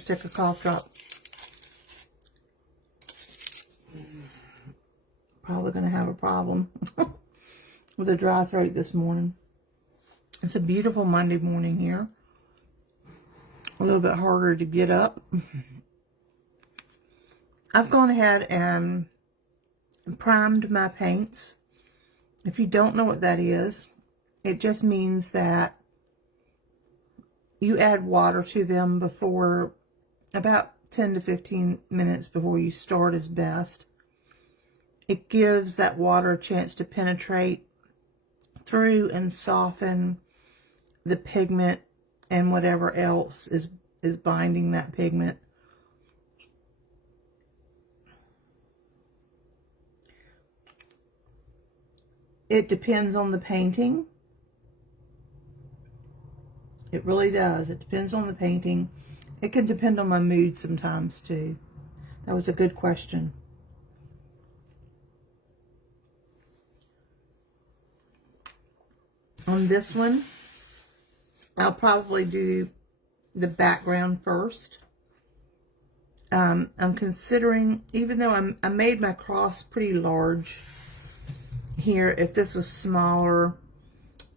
stick a cough drop. Probably going to have a problem with a dry throat this morning. It's a beautiful Monday morning here. A little bit harder to get up. I've gone ahead and primed my paints. If you don't know what that is, it just means that you add water to them before, about 10 to 15 minutes before you start is best. It gives that water a chance to penetrate through and soften the pigment and whatever else is binding that pigment. It depends on the painting. It really does. It depends on the painting. It can depend on my mood sometimes too. That was a good question. On this one, I'll probably do the background first. I'm considering, even though I made my cross pretty large here, if this was smaller,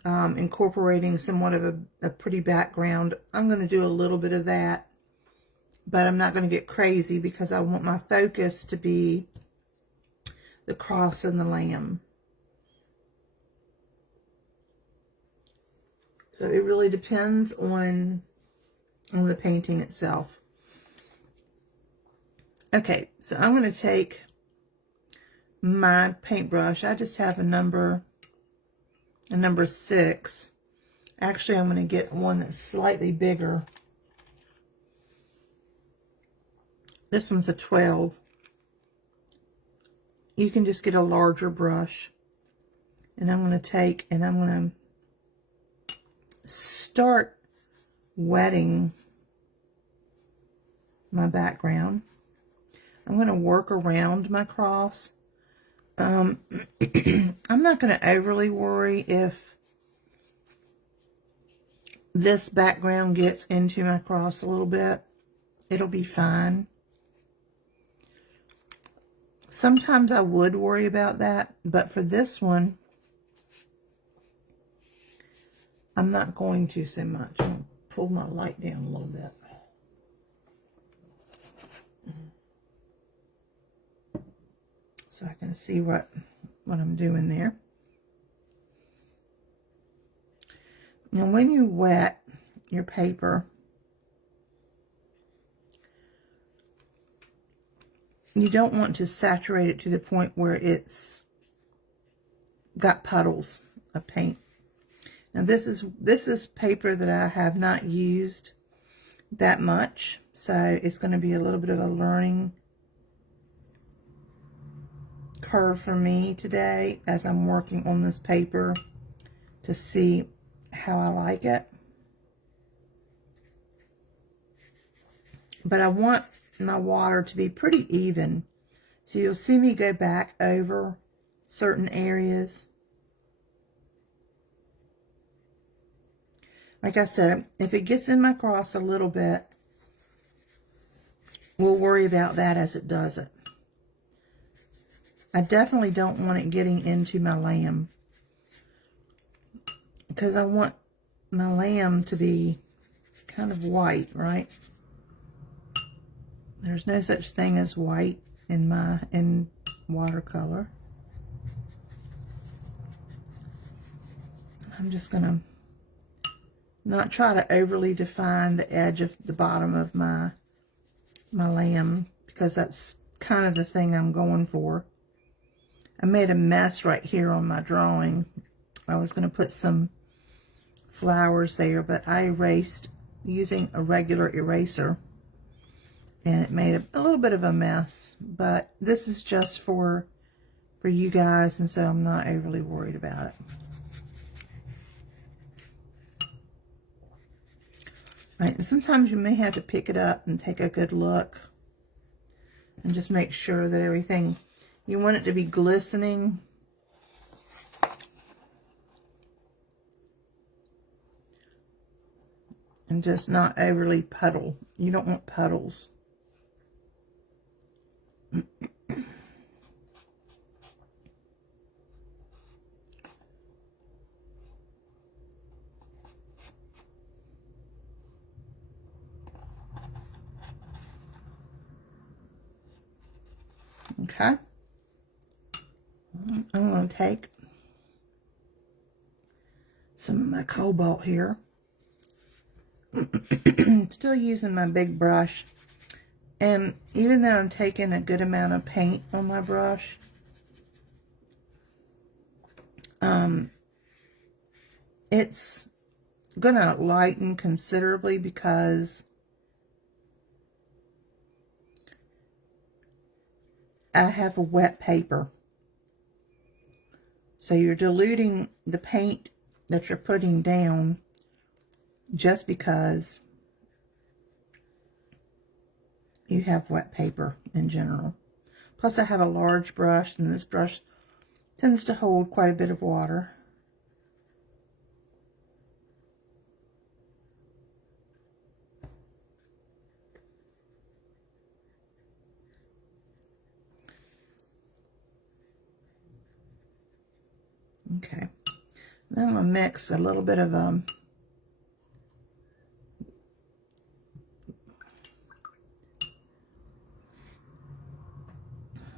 incorporating somewhat of a pretty background, I'm going to do a little bit of that, but I'm not going to get crazy because I want my focus to be the cross and the lamb. So it really depends on the painting itself. Okay, so I'm going to take my paintbrush. I just have a number 6. Actually, I'm going to get one that's slightly bigger. This one's a 12. You can just get a larger brush. And I'm going to take and I'm going to start wetting my background. I'm going to work around my cross. I'm not going to overly worry if this background gets into my cross a little bit. It'll be fine. Sometimes I would worry about that, but for this one, I'm not going to so much. I'm going to pull my light down a little bit. So I can see what I'm doing there. Now when you wet your paper, you don't want to saturate it to the point where it's got puddles of paint. Now this is paper that I have not used that much, so it's going to be a little bit of a learning curve for me today as I'm working on this paper to see how I like it. But I want my water to be pretty even, so you'll see me go back over certain areas. Like I said, if it gets in my cross a little bit, we'll worry about that as it does it. I definitely don't want it getting into my lamb, because I want my lamb to be kind of white, right? There's no such thing as white in watercolor. I'm just gonna not try to overly define the edge of the bottom of my lamb, because that's kind of the thing I'm going for. I made a mess right here on my drawing. I was going to put some flowers there, but I erased using a regular eraser, and it made a little bit of a mess. But this is just for you guys, and so I'm not overly worried about it. Right, and sometimes you may have to pick it up and take a good look and just make sure that everything, you want it to be glistening. and just not overly puddle. You don't want puddles. Okay. I'm going to take some of my cobalt here. Still using my big brush. And even though I'm taking a good amount of paint on my brush, it's going to lighten considerably because I have a wet paper. So you're diluting the paint that you're putting down just because you have wet paper in general. Plus I have a large brush, and this brush tends to hold quite a bit of water. Okay, then I'm going to mix a little bit of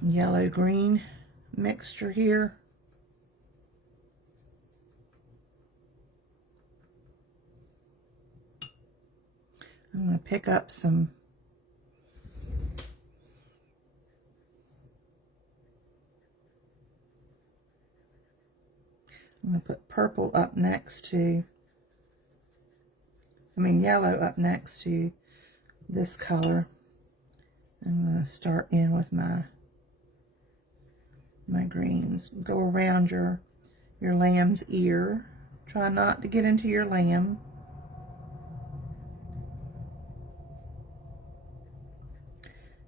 yellow-green mixture here. I'm going to pick up some I'm going to put purple up next to, yellow up next to this color. I'm going to start in with my greens. Go around your lamb's ear. Try not to get into your lamb.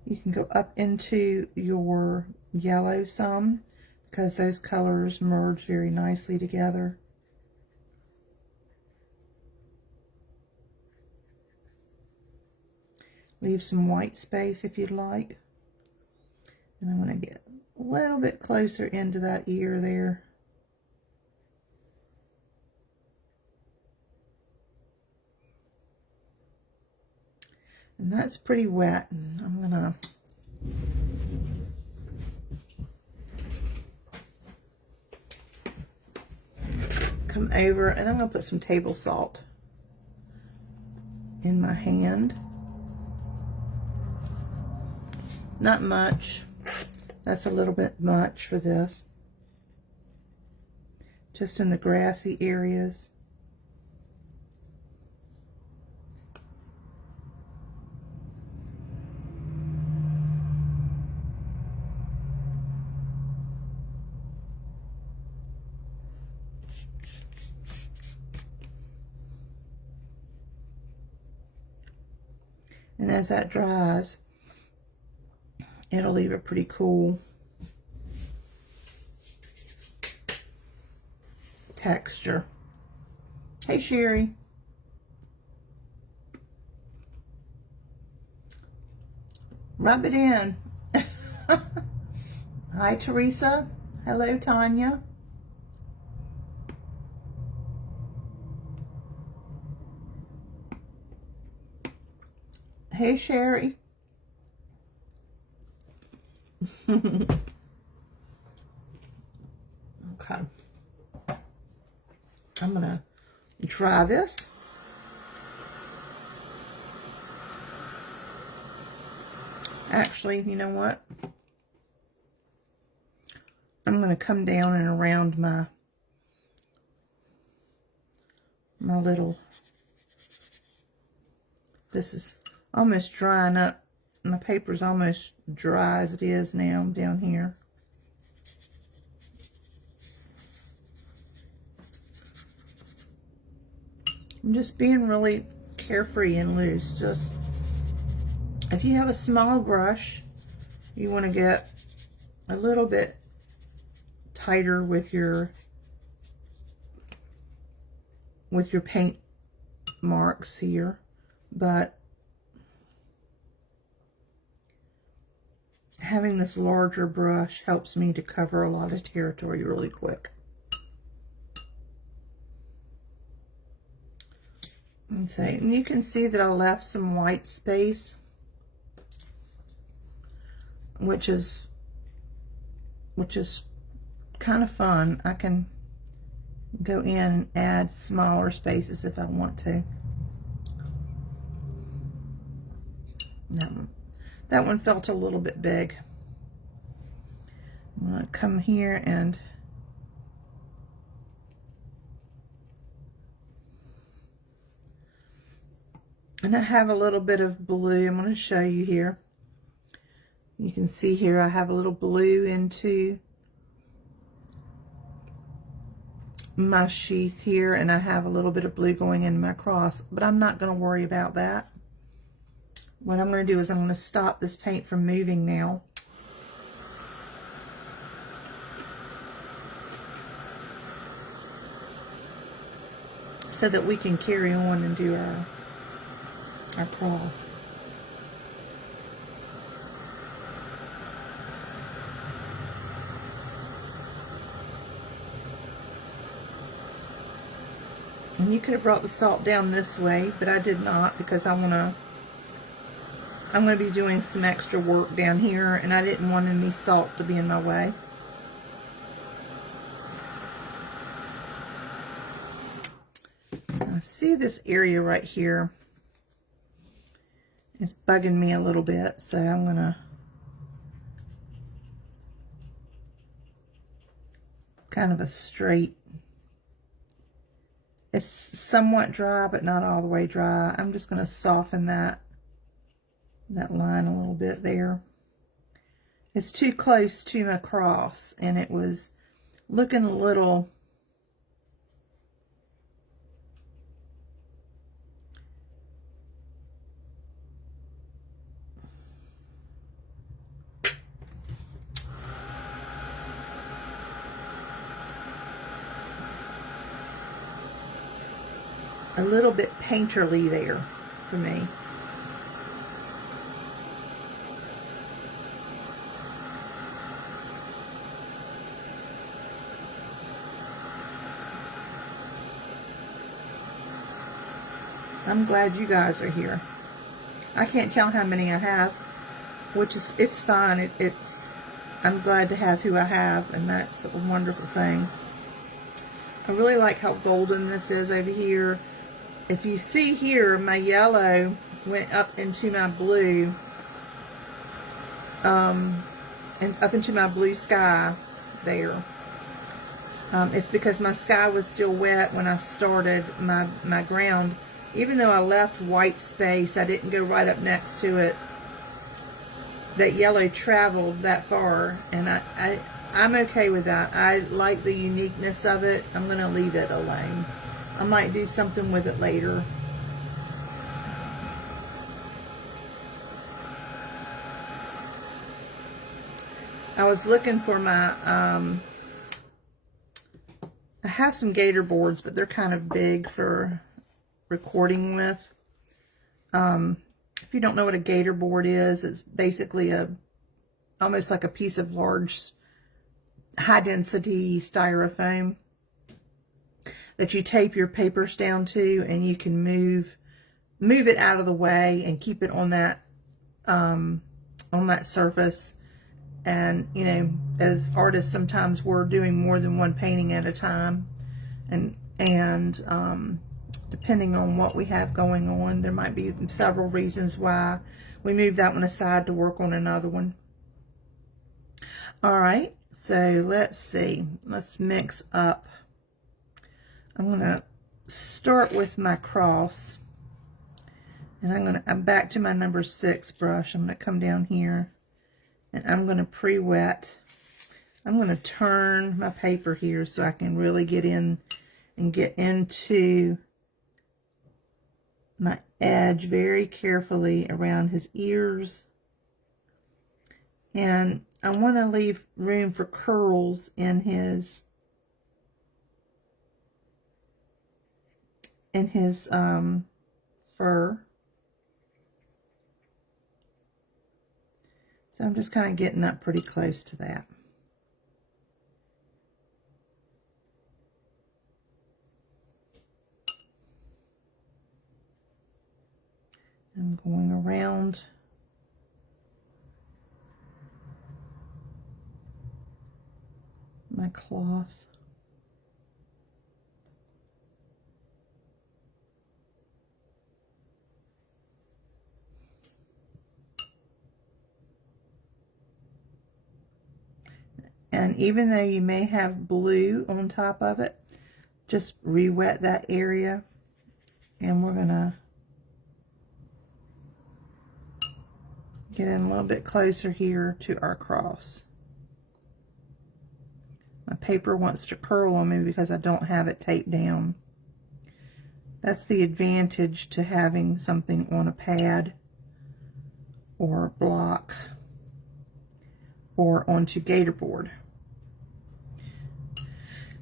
You can go up into your yellow some, because those colors merge very nicely together. Leave some white space if you'd like. And I'm going to get a little bit closer into that ear there. And that's pretty wet. I'm going to come over, and I'm going to put some table salt in my hand. Not much. That's a little bit much for this. Just in the grassy areas. And as that dries, it'll leave a pretty cool texture. Hey, Sherry. Rub it in. Hi, Teresa. Hello, Tanya. Hey, Sherry. Okay. I'm gonna try this. Actually, you know what? I'm gonna come down and around my little, this is almost drying up. My paper's almost dry as it is now down here. I'm just being really carefree and loose. Just, if you have a small brush, you want to get a little bit tighter with your paint marks here, but having this larger brush helps me to cover a lot of territory really quick. And you can see that I left some white space, which is kind of fun. I can go in and add smaller spaces if I want to. That one felt a little bit big. I'm going to come here and I have a little bit of blue. I'm going to show you here. You can see here I have a little blue into my sheath here, and I have a little bit of blue going in my cross, but I'm not going to worry about that. What I'm going to do is I'm going to stop this paint from moving now. So that we can carry on and do our cross. And you could have brought the salt down this way, but I did not, because I'm going to be doing some extra work down here, and I didn't want any salt to be in my way. I see this area right here is bugging me a little bit, so I'm going to kind of a straight. It's somewhat dry, but not all the way dry. I'm just going to soften that line a little bit there. It's too close to my cross, and it was looking a little bit painterly there for me. I'm glad you guys are here. I can't tell how many I have, which is, it's fine. I'm glad to have who I have, and that's a wonderful thing. I really like how golden this is over here. If you see here, my yellow went up into my blue, and up into my blue sky there. It's because my sky was still wet when I started my ground. Even though I left white space, I didn't go right up next to it. That yellow traveled that far, and I'm okay with that. I like the uniqueness of it. I'm going to leave it alone. I might do something with it later. I was looking for my, I have some gator boards, but they're kind of big for recording with. If you don't know what a gator board is, it's basically almost like a piece of large high density styrofoam that you tape your papers down to, and you can move it out of the way and keep it on that surface. And you know, as artists, sometimes we're doing more than one painting at a time, and depending on what we have going on, there might be several reasons why we move that one aside to work on another one. All right, so let's see. Let's mix up. I'm going to start with my cross, and I'm back to my number 6 brush. I'm going to come down here, and I'm going to pre-wet. I'm going to turn my paper here so I can really get in and get into my edge very carefully around his ears. And I want to leave room for curls in his in his fur. So I'm just kind of getting up pretty close to that. I'm going around my cloth. And even though you may have blue on top of it, just re-wet that area. And we're going to get in a little bit closer here to our cross. My paper wants to curl on me because I don't have it taped down. That's the advantage to having something on a pad or block or onto Gator board.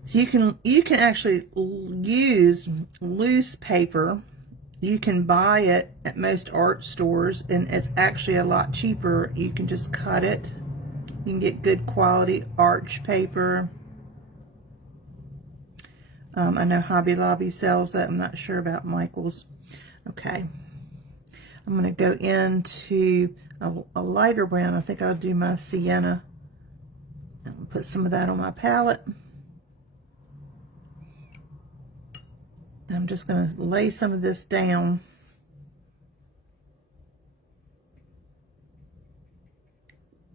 So you can actually use loose paper. You can buy it at most art stores, and it's actually a lot cheaper. You can just cut it. You can get good quality arch paper. I know Hobby Lobby sells it. I'm not sure about Michael's. Okay. I'm going to go into a lighter brown. I think I'll do my sienna. And put some of that on my palette. I'm just going to lay some of this down.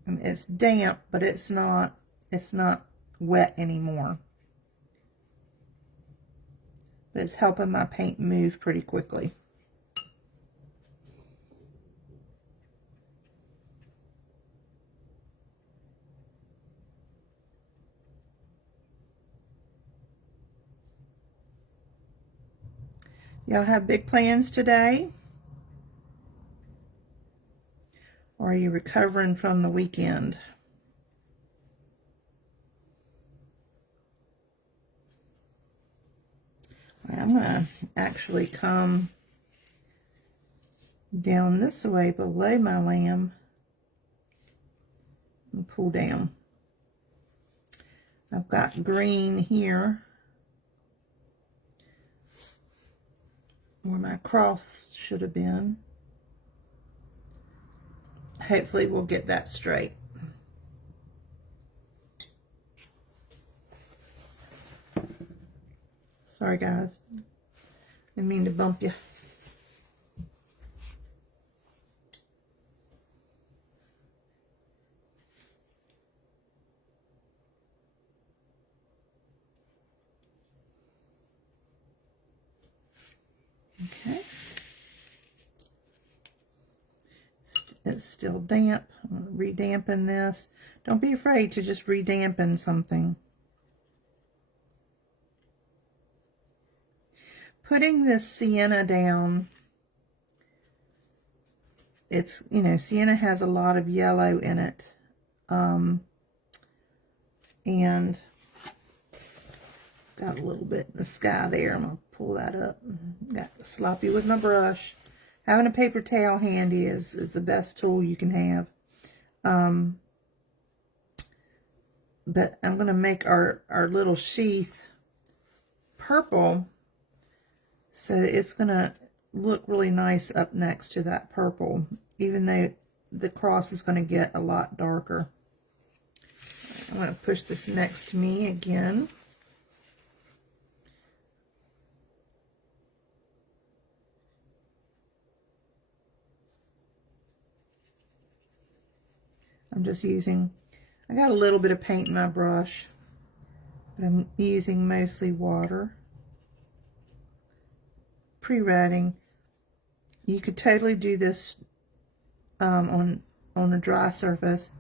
And it's damp, but it's not wet anymore. But it's helping my paint move pretty quickly. Y'all have big plans today? Or are you recovering from the weekend? I'm going to actually come down this way below my lamb and pull down. I've got green here where my cross should have been. Hopefully we'll get that straight. Sorry guys, didn't mean to bump you. Okay. It's still damp. I'm going to re-dampen this. Don't be afraid to just re-dampen something. Putting this sienna down, it's, you know, sienna has a lot of yellow in it. And got a little bit in the sky there. I'm going to pull that up. Got sloppy with my brush. Having a paper towel handy is the best tool you can have. But I'm going to make our little sheath purple, so it's going to look really nice up next to that purple, even though the cross is going to get a lot darker. I'm going to push this next to me again. I'm just using, I got a little bit of paint in my brush, but I'm using mostly water. Pre-wetting. You could totally do this on a dry surface.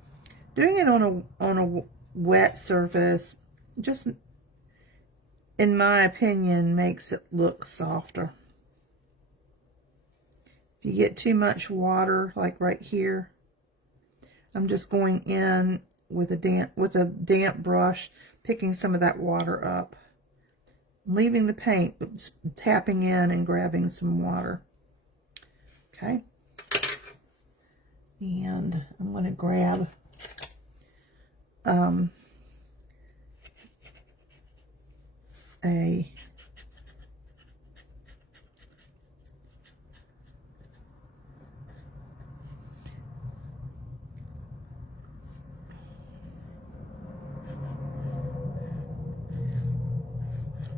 Doing it on a wet surface, just in my opinion, makes it look softer. If you get too much water, like right here, I'm just going in with a damp brush, picking some of that water up. leaving the paint, but just tapping in and grabbing some water. Okay. And I'm going to grab a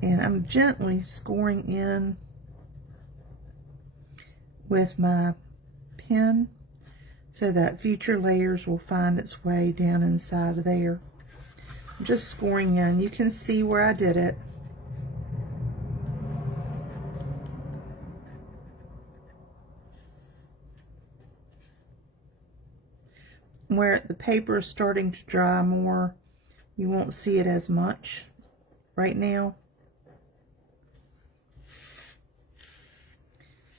and I'm gently scoring in with my pen so that future layers will find its way down inside of there. I'm just scoring in. You can see where I did it. Where the paper is starting to dry more, you won't see it as much right now.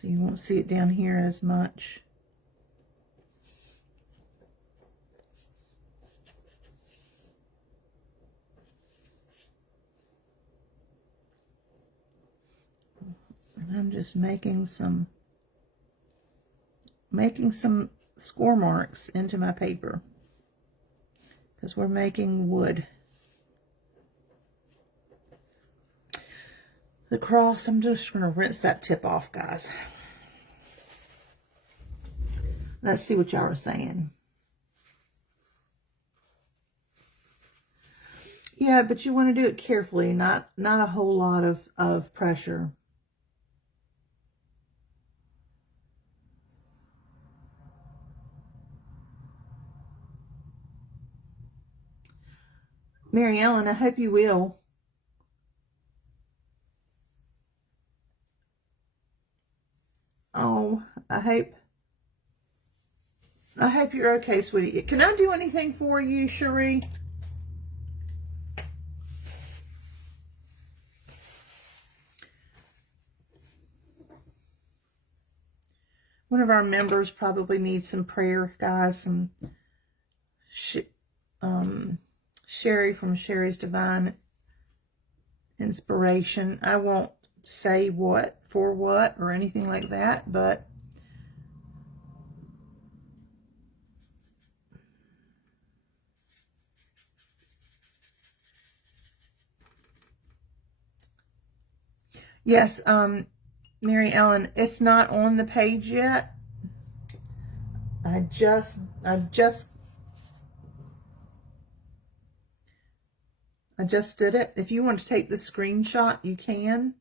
So you won't see it down here as much. And I'm just making some score marks into my paper because we're making wood. The cross, I'm just going to rinse that tip off, guys. Let's see what y'all are saying. Yeah, but you want to do it carefully, not a whole lot of pressure. Mary Ellen, I hope you will. Oh, I hope you're okay, sweetie. Can I do anything for you, Cherie? One of our members probably needs some prayer, guys. Some Sherry from Sherry's Divine Inspiration. I won't say what for what or anything like that, but yes, Mary Ellen, it's not on the page yet. I just did it. If you want to take the screenshot, you can,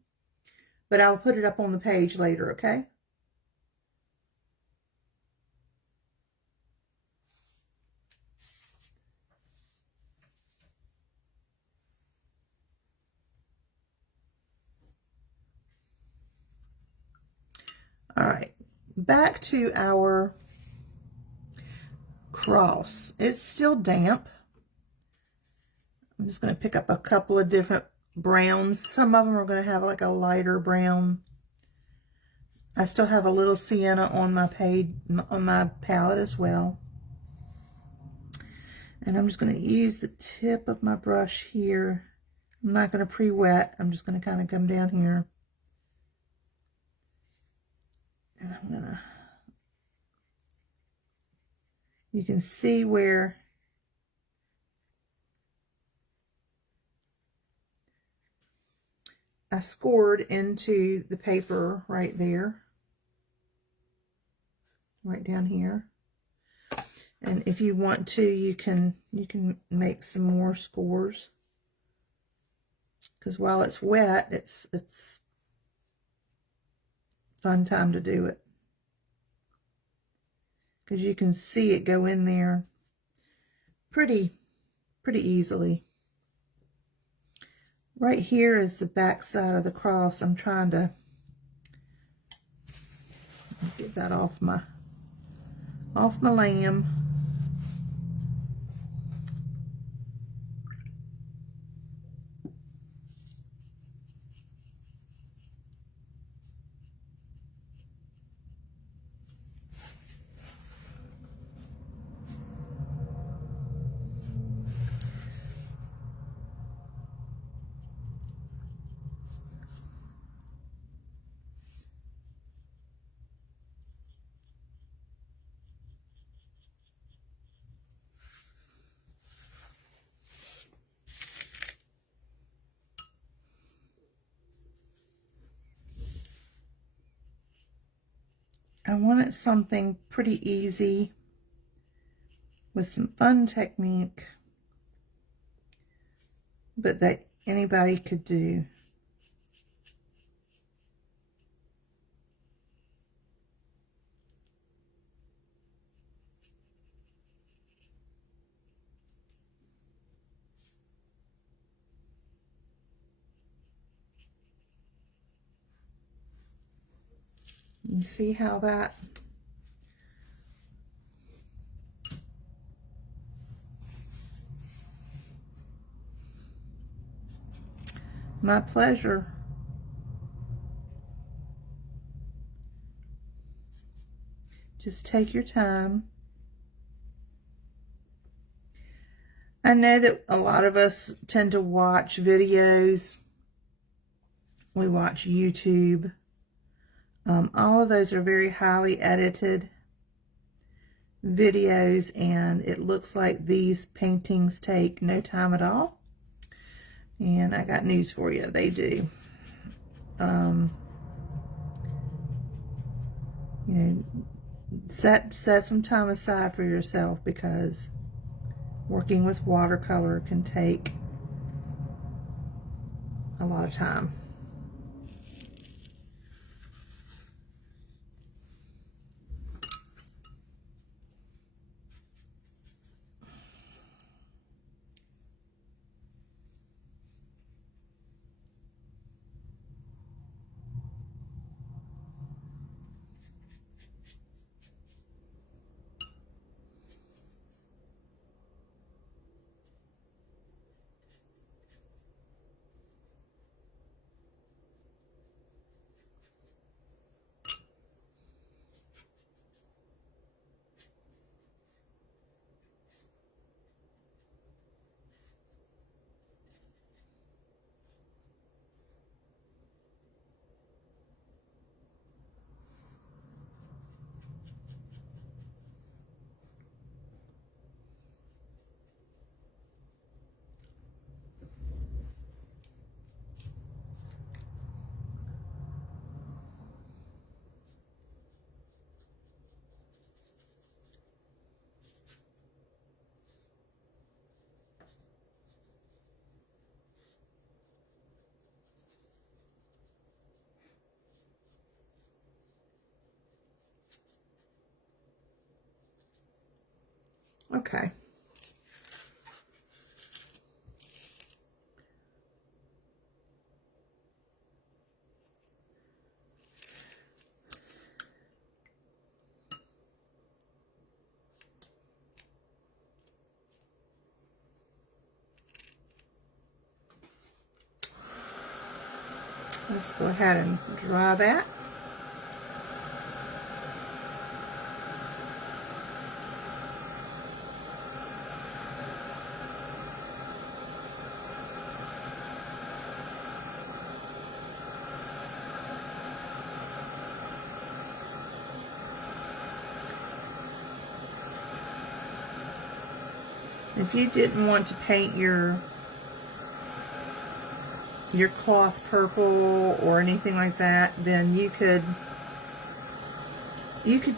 but I'll put it up on the page later, okay? All right, back to our cross. It's still damp. I'm just going to pick up a couple of different browns. Some of them are going to have like a lighter brown. I still have a little sienna on my palette as well. And I'm just going to use the tip of my brush here. I'm not going to pre-wet. I'm just going to kind of come down here. And I'm going to, you can see where I scored into the paper right there, right down here. And if you want to, you can make some more scores. Because while it's wet, it's fun time to do it. Because you can see it go in there pretty easily. Right here is the back side of the cross. I'm trying to get that off my lamb. I wanted something pretty easy with some fun technique, but that anybody could do. You see how that my pleasure. Just take your time. I know that a lot of us tend to watch videos. We watch YouTube. All of those are very highly edited videos, and it looks like these paintings take no time at all. And I got news for you, they do. You know, set some time aside for yourself, because working with watercolor can take a lot of time. Okay. Let's go ahead and dry that. If you didn't want to paint your cloth purple or anything like that, then you could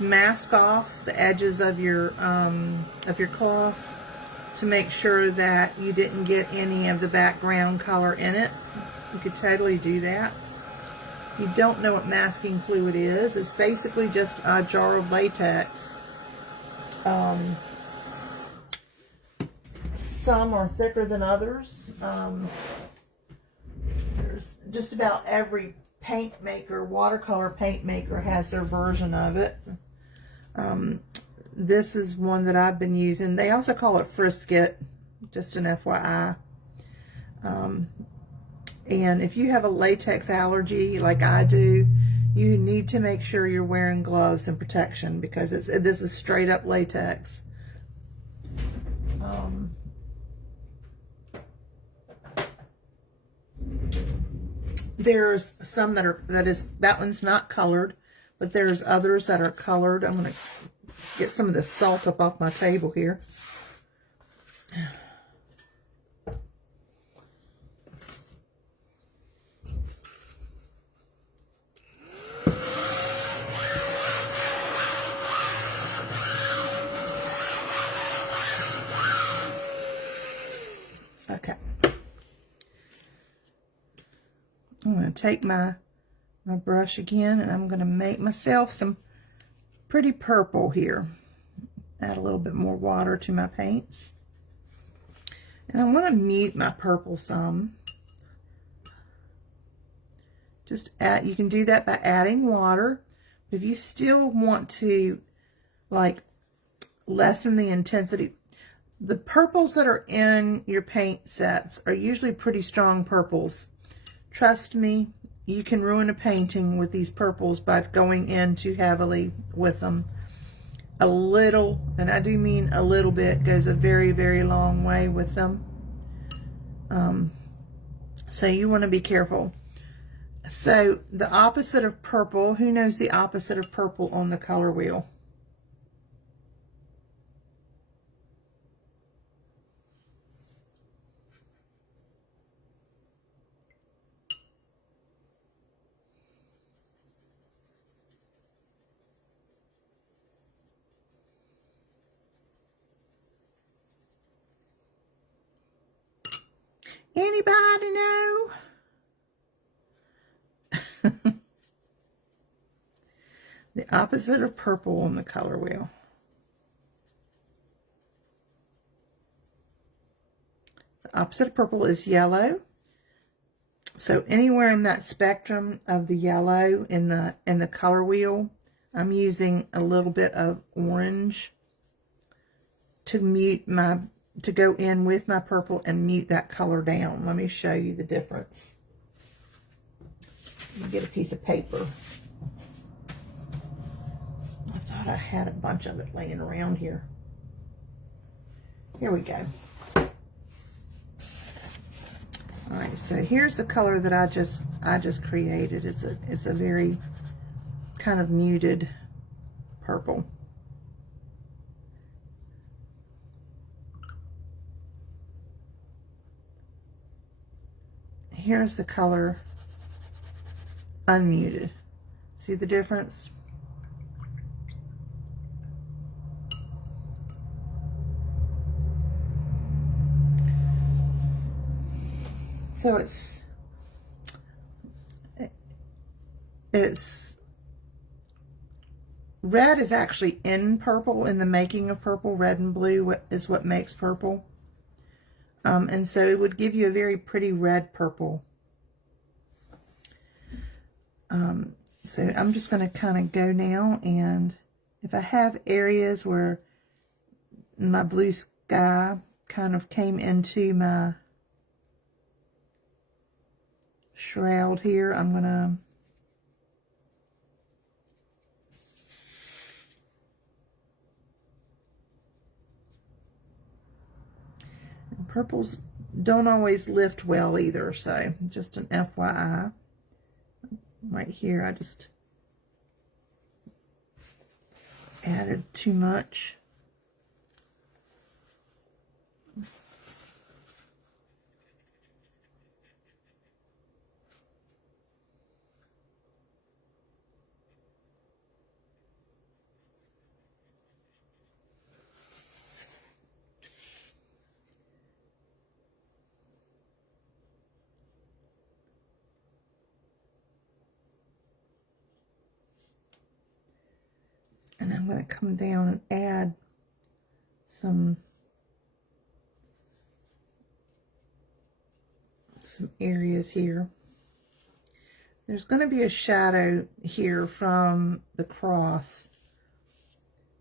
mask off the edges of your cloth to make sure that you didn't get any of the background color in it. You could totally do that. You don't know what masking fluid is. It's basically just a jar of latex. Some are thicker than others. There's just about every paint maker, watercolor paint maker, has their version of it. This is one that I've been using. They also call it Frisket, just an FYI. And if you have a latex allergy like I do, you need to make sure you're wearing gloves and protection, because this is straight up latex. There's some that one's not colored, but there's others that are colored. I'm going to get some of this salt up off my table here. I'm going to take my brush again, and I'm going to make myself some pretty purple here. Add a little bit more water to my paints. And I want to mute my purple some. Just add, you can do that by adding water. If you still want to like lessen the intensity, the purples that are in your paint sets are usually pretty strong purples. Trust me, you can ruin a painting with these purples by going in too heavily with them. A little, and I do mean a little bit, goes a very, very long way with them. So you want to be careful. So the opposite of purple, who knows the opposite of purple on the color wheel? Anybody know? The opposite of purple on the color wheel. The opposite of purple is yellow. So anywhere in that spectrum of the yellow in the color wheel, I'm using a little bit of orange to mute my, to go in with my purple and mute that color down. Let me show you the difference. Let me get a piece of paper. I thought I had a bunch of it laying around here. Here we go. All right, so here's the color that I just created. It's a very kind of muted purple. Here's the color unmuted. See the difference? So it's red is actually in purple, in the making of purple. Red and blue is what makes purple. And so it would give you a very pretty red purple. So I'm just going to kind of go now, and if I have areas where my blue sky kind of came into my shroud here, I'm going to purples don't always lift well either, so just an FYI. Right here, I just added too much. And I'm going to come down and add some areas here. There's going to be a shadow here from the cross.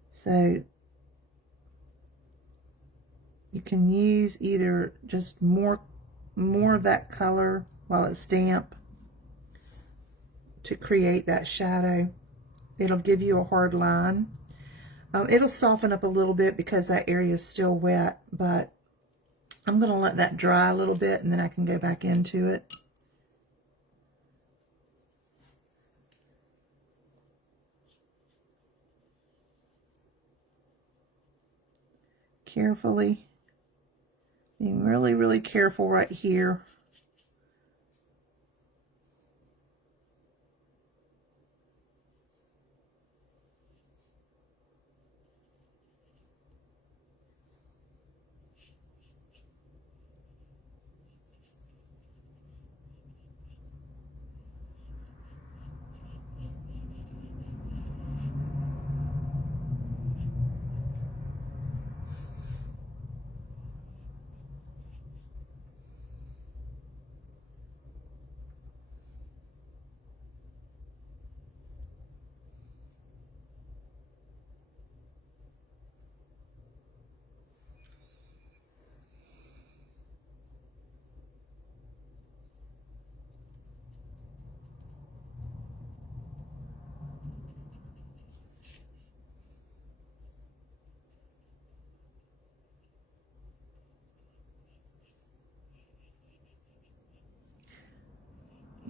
So you can use either just more of that color while it's damp to create that shadow. It'll give you a hard line. It'll soften up a little bit because that area is still wet, but I'm going to let that dry a little bit and then I can go back into it. Carefully. Being really, really careful right here.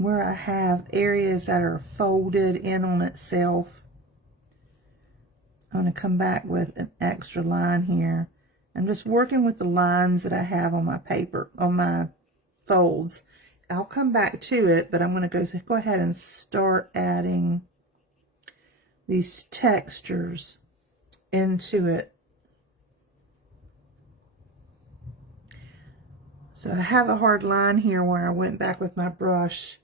where I have areas that are folded in on itself, I'm going to come back with an extra line here. I'm just working with the lines that I have on my paper, on my folds. I'll come back to it, but I'm going to go ahead and start adding these textures into it. So I have a hard line here where I went back with my brush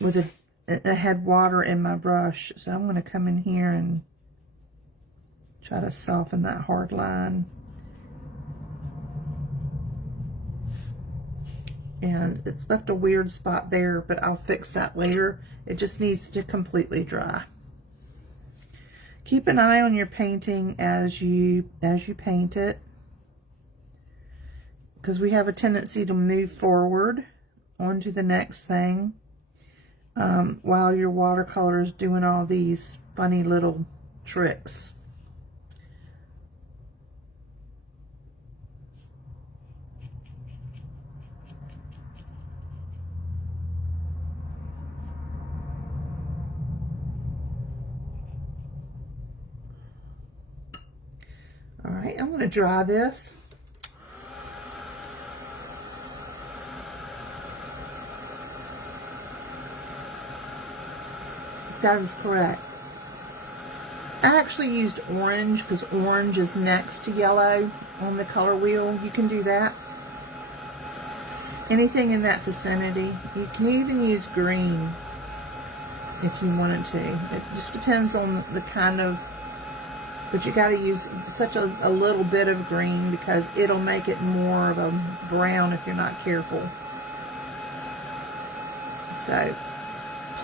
with I had water in my brush. So I'm going to come in here and try to soften that hard line. And it's left a weird spot there, but I'll fix that later. It just needs to completely dry. Keep an eye on your painting as you paint it, because we have a tendency to move forward onto the next thing while your watercolor is doing all these funny little tricks. All right, I'm going to dry this. That is correct. I actually used orange because orange is next to yellow on the color wheel. You can do that. Anything in that vicinity. You can even use green if you wanted to. It just depends on the kind of, but you got to use such a little bit of green because it'll make it more of a brown if you're not careful. So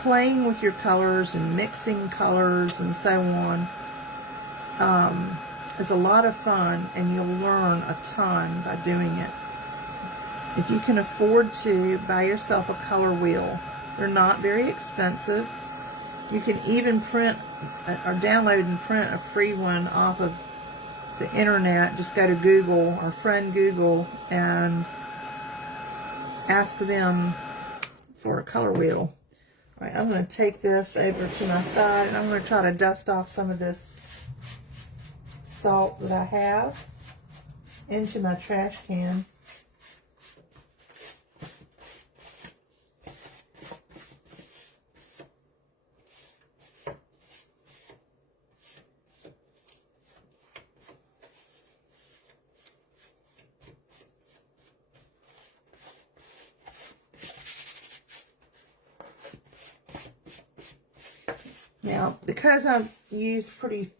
playing with your colors and mixing colors and so on is a lot of fun, and you'll learn a ton by doing it. If you can afford to buy yourself a color wheel, they're not very expensive. You can even print or download and print a free one off of the internet. Just go to Google, our friend Google, and ask them for a color wheel. All right, I'm going to take this over to my side, and I'm going to try to dust off some of this salt that I have into my trash can. Now, because I've used pretty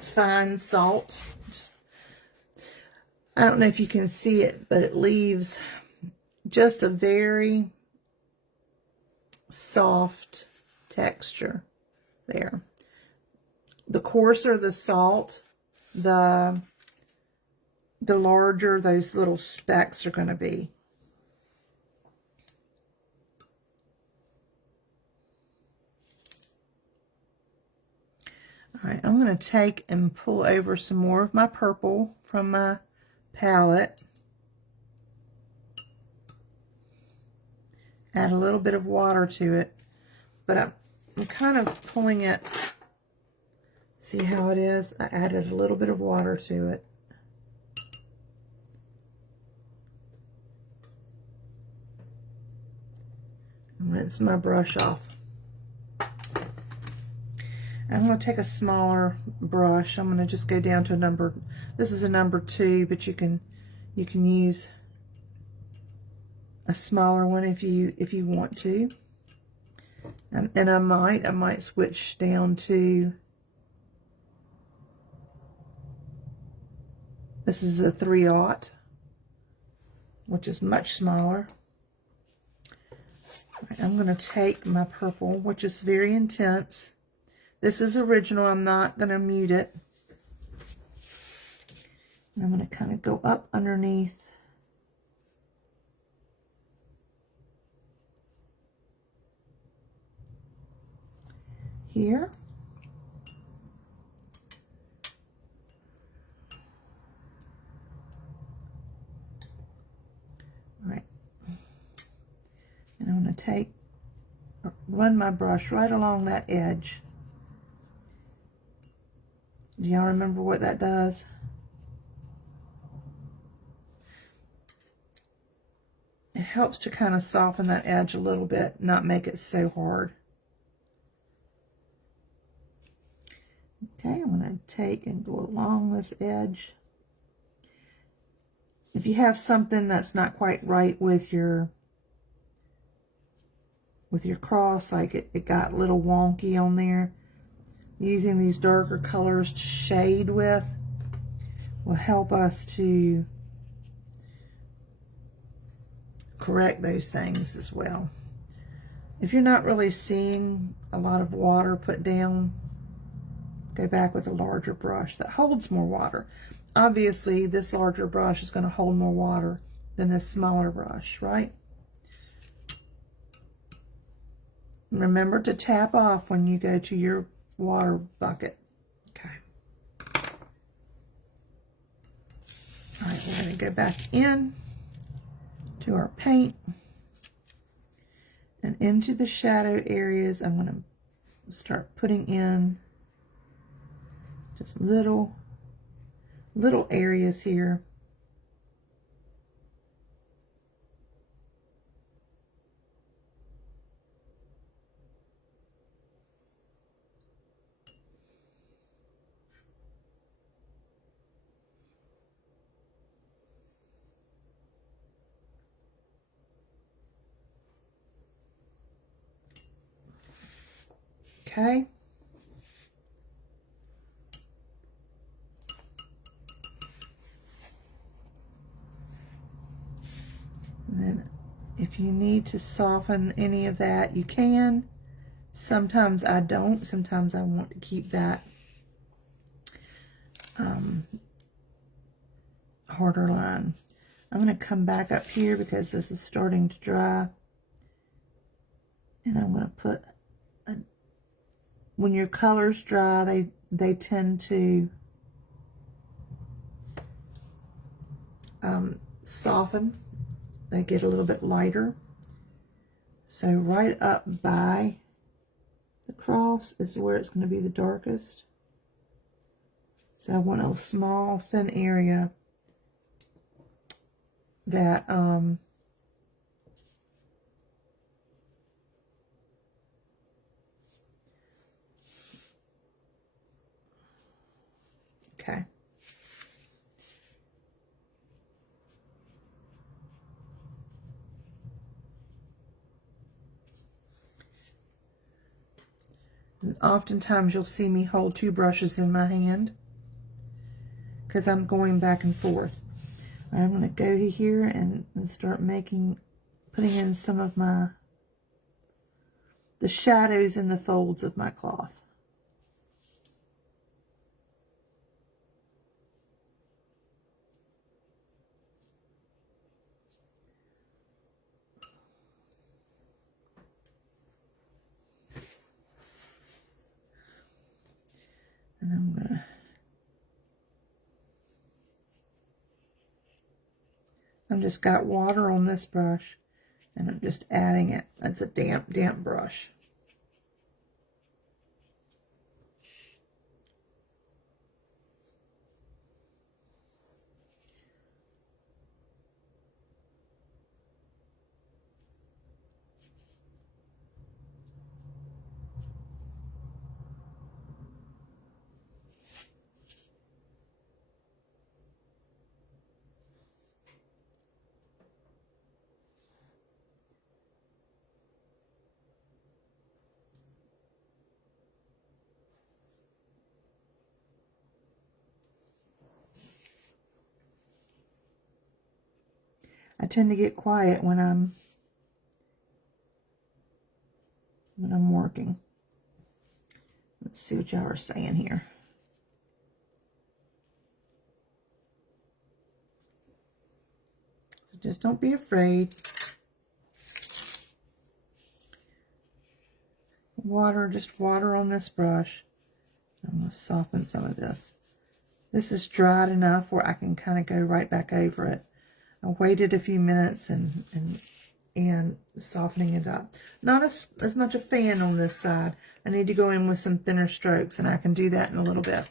fine salt, I don't know if you can see it, but it leaves just a very soft texture there. The coarser the salt, the larger those little specks are going to be. All right, I'm going to take and pull over some more of my purple from my palette. Add a little bit of water to it, but I'm kind of pulling it. See how it is? I added a little bit of water to it. And rinse my brush off. I'm going to take a smaller brush. I'm going to just go down to a number. This is a number 2, but you can use a smaller one if you want to. And I might switch down to, this is a 3/0, which is much smaller. Right, I'm going to take my purple, which is very intense. This is original. I'm not going to mute it. And I'm going to kind of go up underneath here. All right. And I'm going going to run my brush right along that edge. Do y'all remember what that does? It helps to kind of soften that edge a little bit, not make it so hard. Okay, I'm going to take and go along this edge. If you have something that's not quite right with your cross, like it got a little wonky on there, using these darker colors to shade with will help us to correct those things as well. If you're not really seeing a lot of water put down, go back with a larger brush that holds more water. Obviously, this larger brush is going to hold more water than this smaller brush, right? Remember to tap off when you go to your water bucket. Okay. All right, we're going to go back in to our paint. And into the shadow areas, I'm going to start putting in just little areas here. Okay. And then if you need to soften any of that, you can. Sometimes I don't. Sometimes I want to keep that harder line. I'm going to come back up here because this is starting to dry. And I'm going to put, when your colors dry, they tend to soften. They get a little bit lighter. So right up by the cross is where it's going to be the darkest. So I want a small, thin area that okay. And oftentimes you'll see me hold two brushes in my hand because I'm going back and forth. I'm going to go here and start putting in some of the shadows in the folds of my cloth. And I've just got water on this brush and I'm just adding it. That's a damp brush. I tend to get quiet when I'm working. Let's see what y'all are saying here. So just don't be afraid. Just water on this brush. I'm going to soften some of this. This is dried enough where I can kind of go right back over it. I waited a few minutes and and softening it up. Not as much a fan on this side. I need to go in with some thinner strokes, and I can do that in a little bit.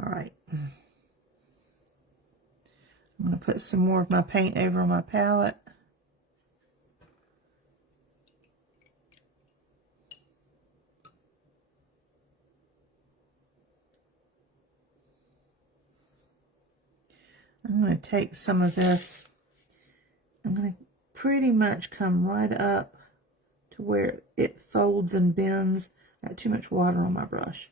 All right. I'm going to put some more of my paint over on my palette. I'm going to take some of this. I'm going to pretty much come right up to where it folds and bends. I got too much water on my brush.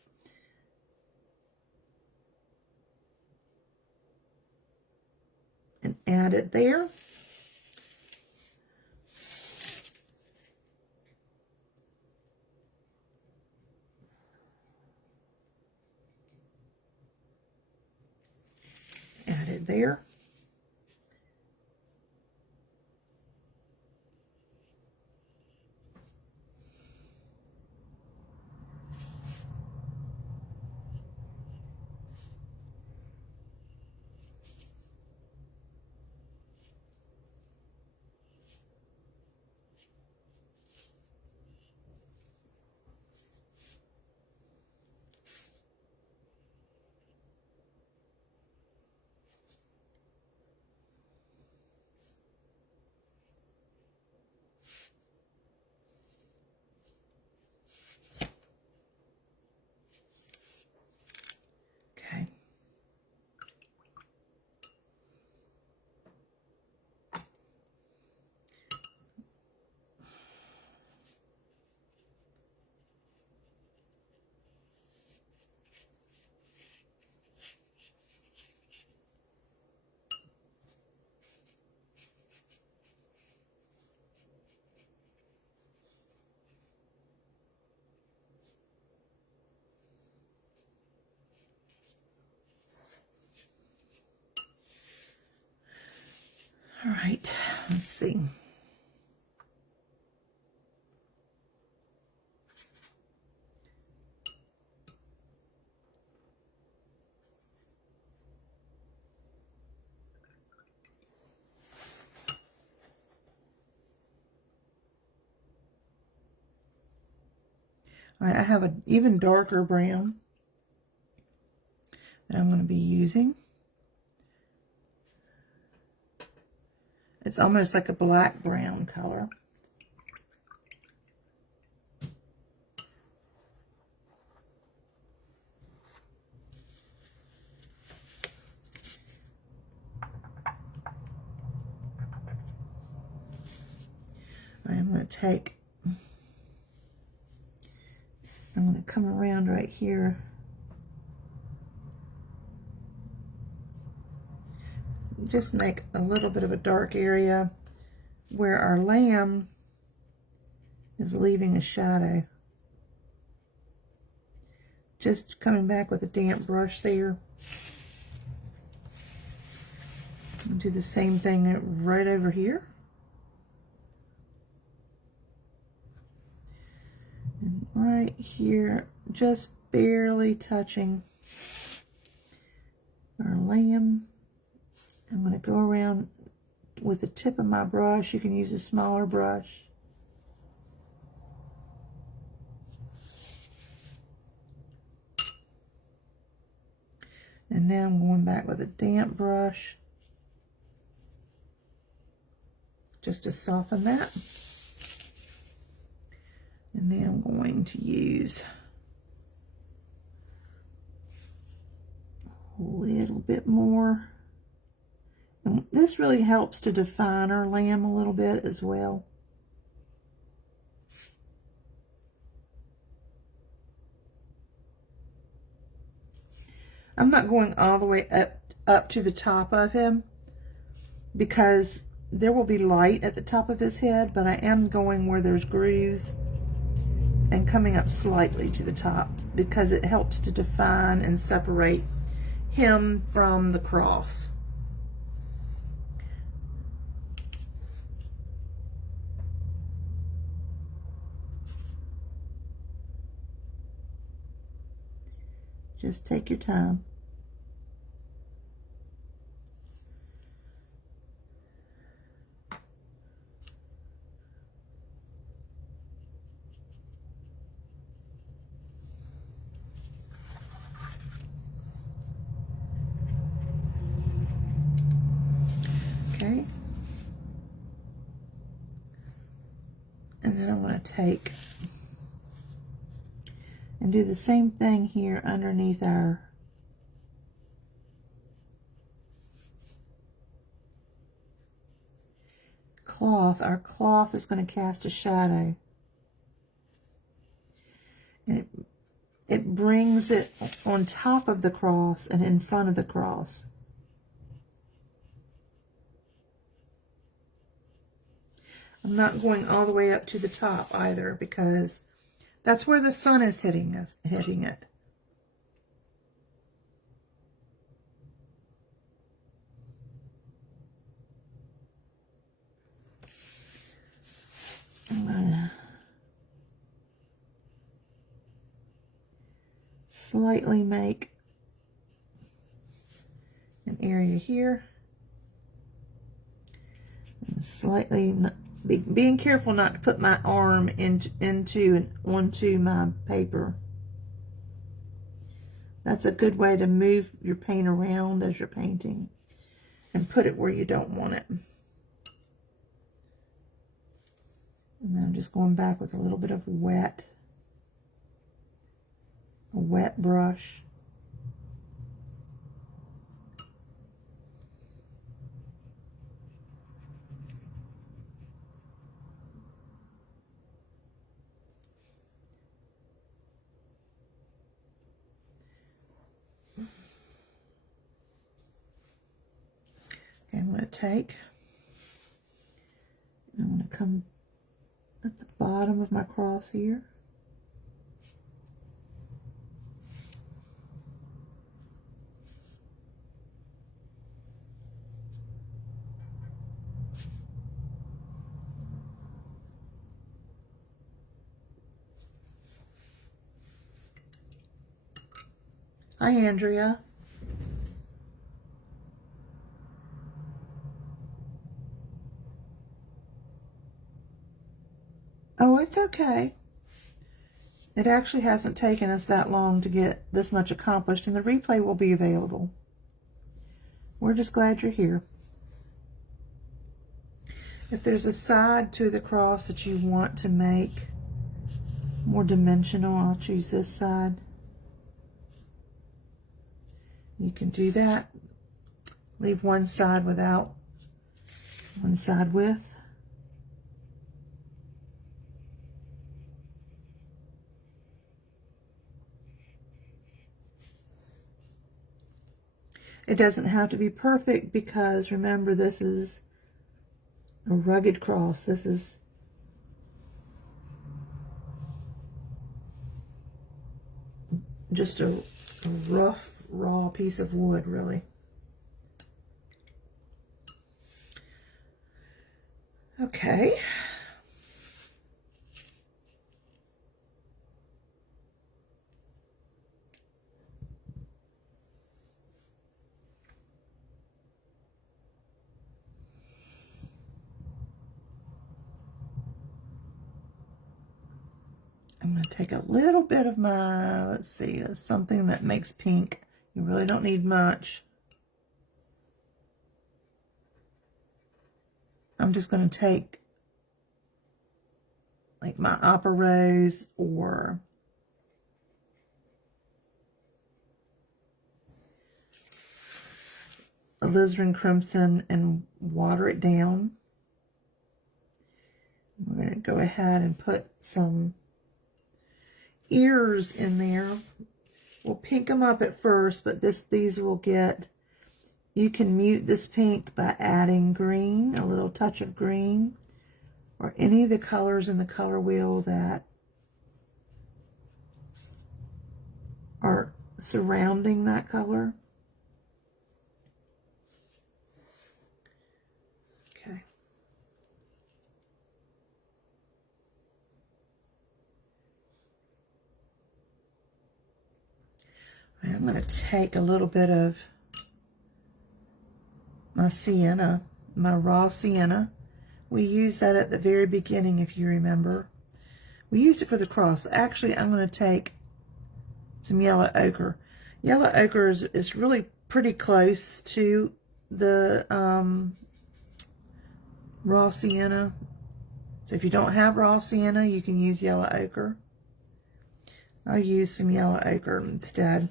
And add it there. Add it there. Okay. All right, let's see. All right, I have an even darker brown that I'm going to be using. It's almost like a black brown color. I'm going to come around right here. Just make a little bit of a dark area where our lamb is leaving a shadow. Just coming back with a damp brush there. I'll do the same thing right over here. And right here, just barely touching our lamb. I'm going to go around with the tip of my brush. You can use a smaller brush. And now I'm going back with a damp brush just to soften that. And now I'm going to use a little bit more. And this really helps to define our lamb a little bit as well. I'm not going all the way up to the top of him because there will be light at the top of his head, but I am going where there's grooves and coming up slightly to the top because it helps to define and separate him from the cross. Just take your time. And then I'm going to take and do the same thing here underneath our cloth. Our cloth is going to cast a shadow. And it brings it on top of the cross and in front of the cross. I'm not going all the way up to the top either, because that's where the sun is hitting it. I'm gonna slightly make an area here. And slightly, being careful not to put my arm into and onto my paper. That's a good way to move your paint around as you're painting and put it where you don't want it. And then I'm just going back with a little bit of a wet brush. I'm going to take, I'm going to come at the bottom of my cross here. Hi, Andrea. Oh, it's okay. It actually hasn't taken us that long to get this much accomplished, and the replay will be available. We're just glad you're here. If there's a side to the cross that you want to make more dimensional, I'll choose this side. You can do that. Leave one side without, one side with. It doesn't have to be perfect, because remember, this is a rugged cross. This is just a rough, raw piece of wood, really. Okay. I'm going to take a little bit of my, let's see, something that makes pink. You really don't need much. I'm just going to take like my opera rose or alizarin crimson and water it down. We're going to go ahead and put some ears in there. We'll pink them up at first, but these will get, you can mute this pink by adding green, a little touch of green, or any of the colors in the color wheel that are surrounding that color. Okay. I'm going to take a little bit of my sienna, my raw sienna. We used that at the very beginning, if you remember. We used it for the cross. Actually, I'm going to take some yellow ochre. Yellow ochre is really pretty close to the raw sienna. So if you don't have raw sienna, you can use yellow ochre. I'll use some yellow ochre instead.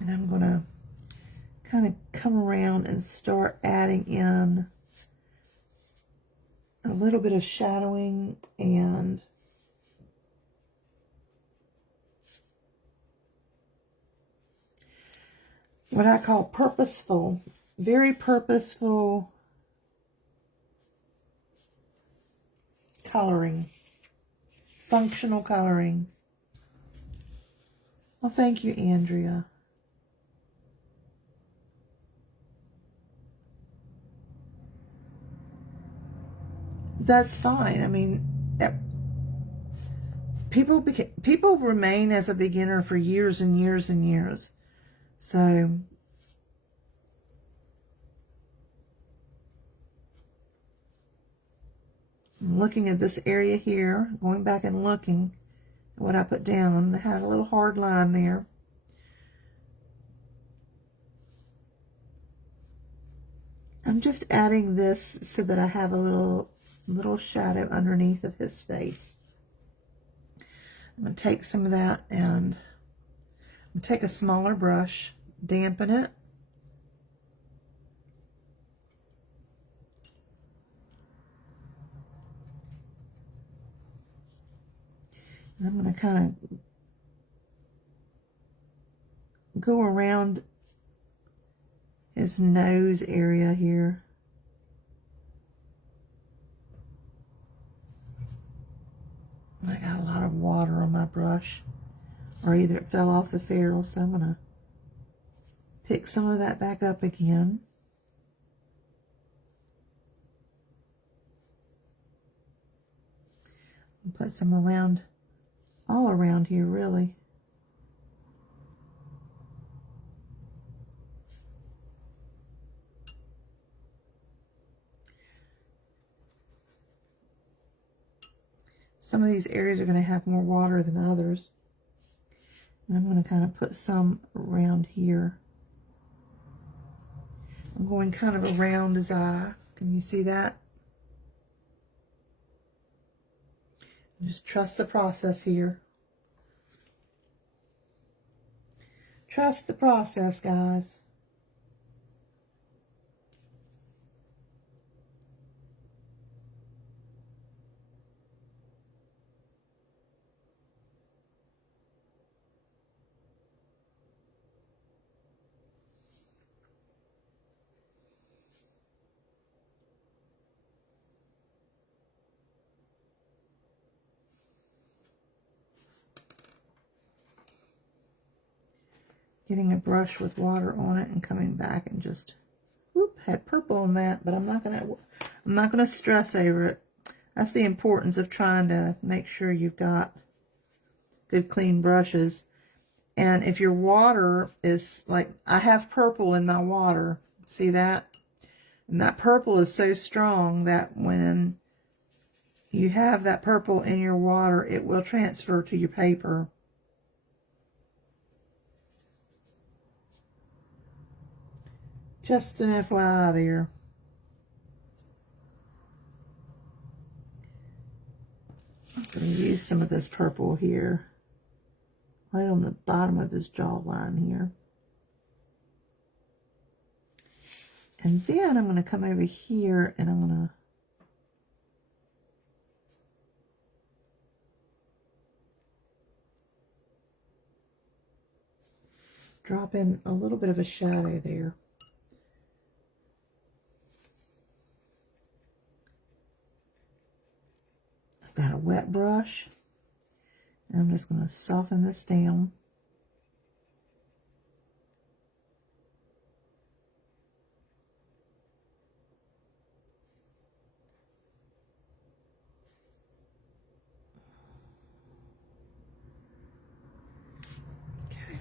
And I'm going to kind of come around and start adding in a little bit of shadowing and what I call purposeful, very purposeful coloring, functional coloring. Well, thank you, Andrea. That's fine. I mean, people remain as a beginner for years and years and years. So I'm looking at this area here, going back and looking at what I put down. They had a little hard line there. I'm just adding this so that I have a little shadow underneath of his face. I'm going to take some of that and I'm going to take a smaller brush, dampen it. And I'm going to kind of go around his nose area here. I got a lot of water on my brush, or either it fell off the ferrule, so I'm going to pick some of that back up again. And put some around, all around here really. Some of these areas are going to have more water than others. And I'm going to kind of put some around here. I'm going kind of around his eye. Can you see that? Just trust the process here. Trust the process, guys. Getting a brush with water on it and coming back and just, whoop, had purple on that, but I'm not gonna stress over it. That's the importance of trying to make sure you've got good clean brushes. And if your water is like, I have purple in my water, see that? And that purple is so strong that when you have that purple in your water, it will transfer to your paper. Just an FYI there. I'm going to use some of this purple here, right on the bottom of his jawline here. And then I'm going to come over here and I'm going to drop in a little bit of a shadow there. Got a wet brush, and I'm just going to soften this down. Okay.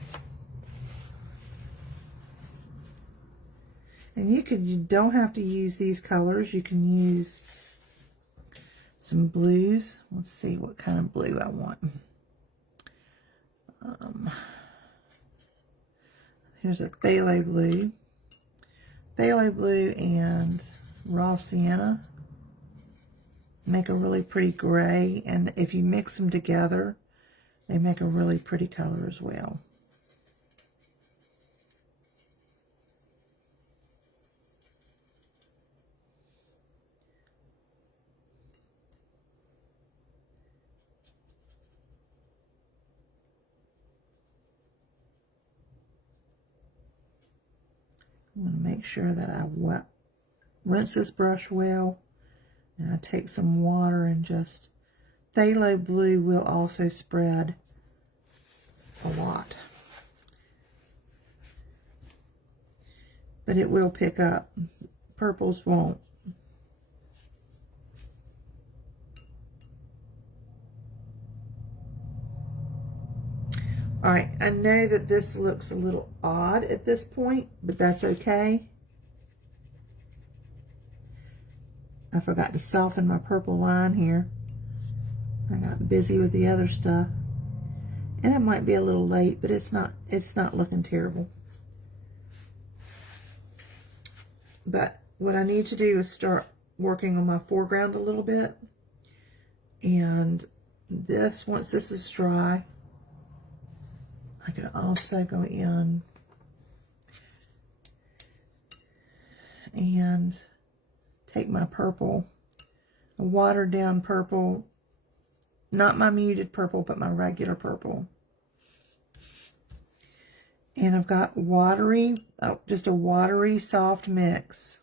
And you don't have to use these colors. You can use some blues. Let's see what kind of blue I want. Here's a phthalo blue. Phthalo blue and raw sienna. Make a really pretty gray, and if you mix them together, they make a really pretty color as well. I'm going to make sure that I rinse this brush well, and I take some water and just, phthalo blue will also spread a lot, but it will pick up. Purples won't. All right, I know that this looks a little odd at this point, but that's okay. I forgot to soften my purple line here. I got busy with the other stuff. And it might be a little late, but it's not looking terrible. But what I need to do is start working on my foreground a little bit. And this, once this is dry, I can also go in and take my purple, a watered down purple, not my muted purple, but my regular purple. And I've got watery, just a watery soft mix.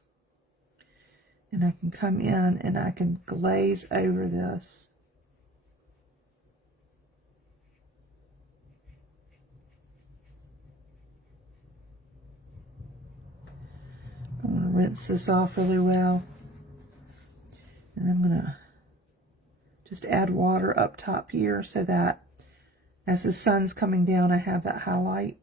And I can come in and I can glaze over this. I'm going to rinse this off really well. And I'm going to just add water up top here so that as the sun's coming down, I have that highlight.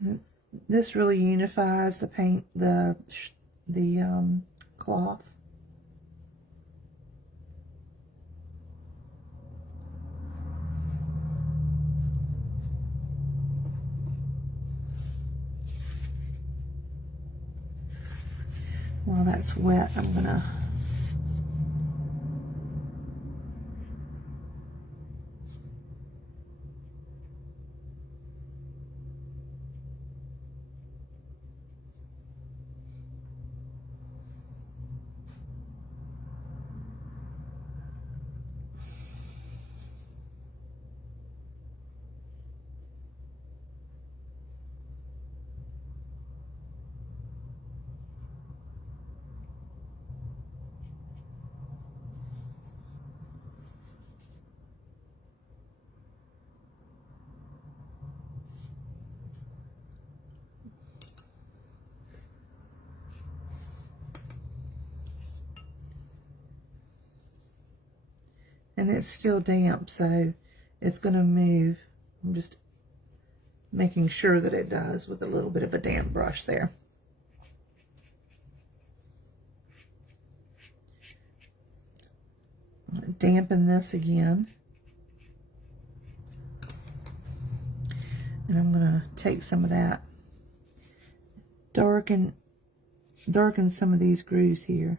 And this really unifies the paint, the cloth. While that's wet, I'm gonna and it's still damp, so it's going to move. I'm just making sure that it does with a little bit of a damp brush there. I'm going to dampen this again. And I'm going to take some of that, darken some of these grooves here.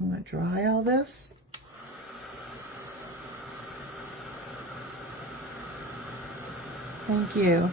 I'm going to dry all this. Thank you.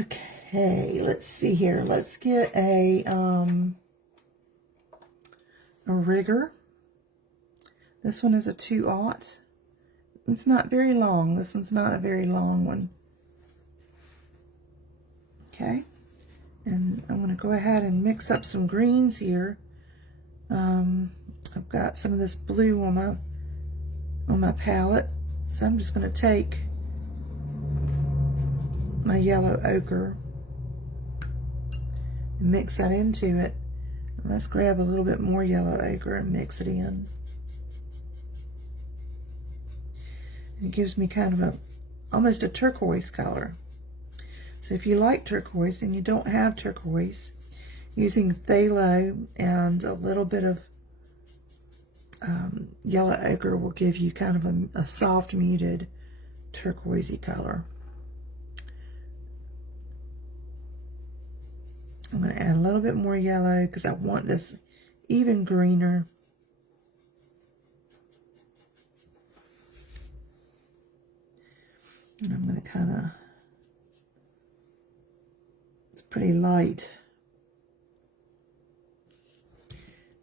Okay, let's see here. Let's get a rigger. This one is a 2/0. It's not very long. This one's not a very long one. Okay, and I'm going to go ahead and mix up some greens here. I've got some of this blue on my palette, so I'm just going to take my yellow ochre and mix that into it. Let's grab a little bit more yellow ochre and mix it in. And it gives me kind of almost a turquoise color. So if you like turquoise and you don't have turquoise, using phthalo and a little bit of yellow ochre will give you kind of a soft, muted turquoisey color. I'm going to add a little bit more yellow because I want this even greener. And I'm going to kind of, it's pretty light.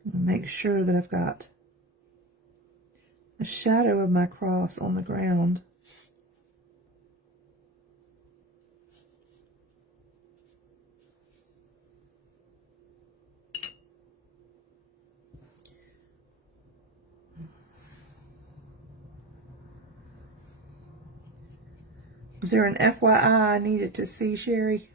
Make sure that I've got a shadow of my cross on the ground. Was there an FYI I needed to see, Sherry?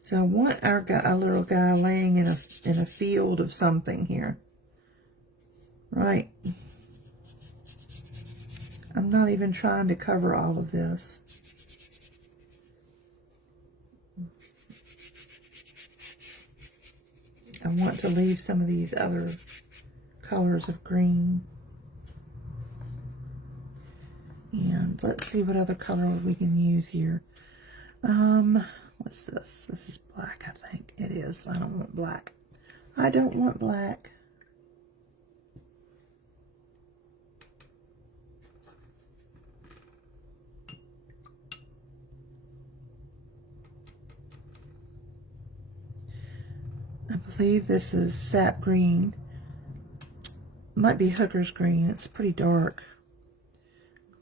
So I want our little guy laying in a field of something here, right? I'm not even trying to cover all of this. I want to leave some of these other colors of green. And let's see what other color we can use here. What's this? This is black, I think. It is. I don't want black. I don't want black. I believe this is sap green. Might be hooker's green. It's pretty dark.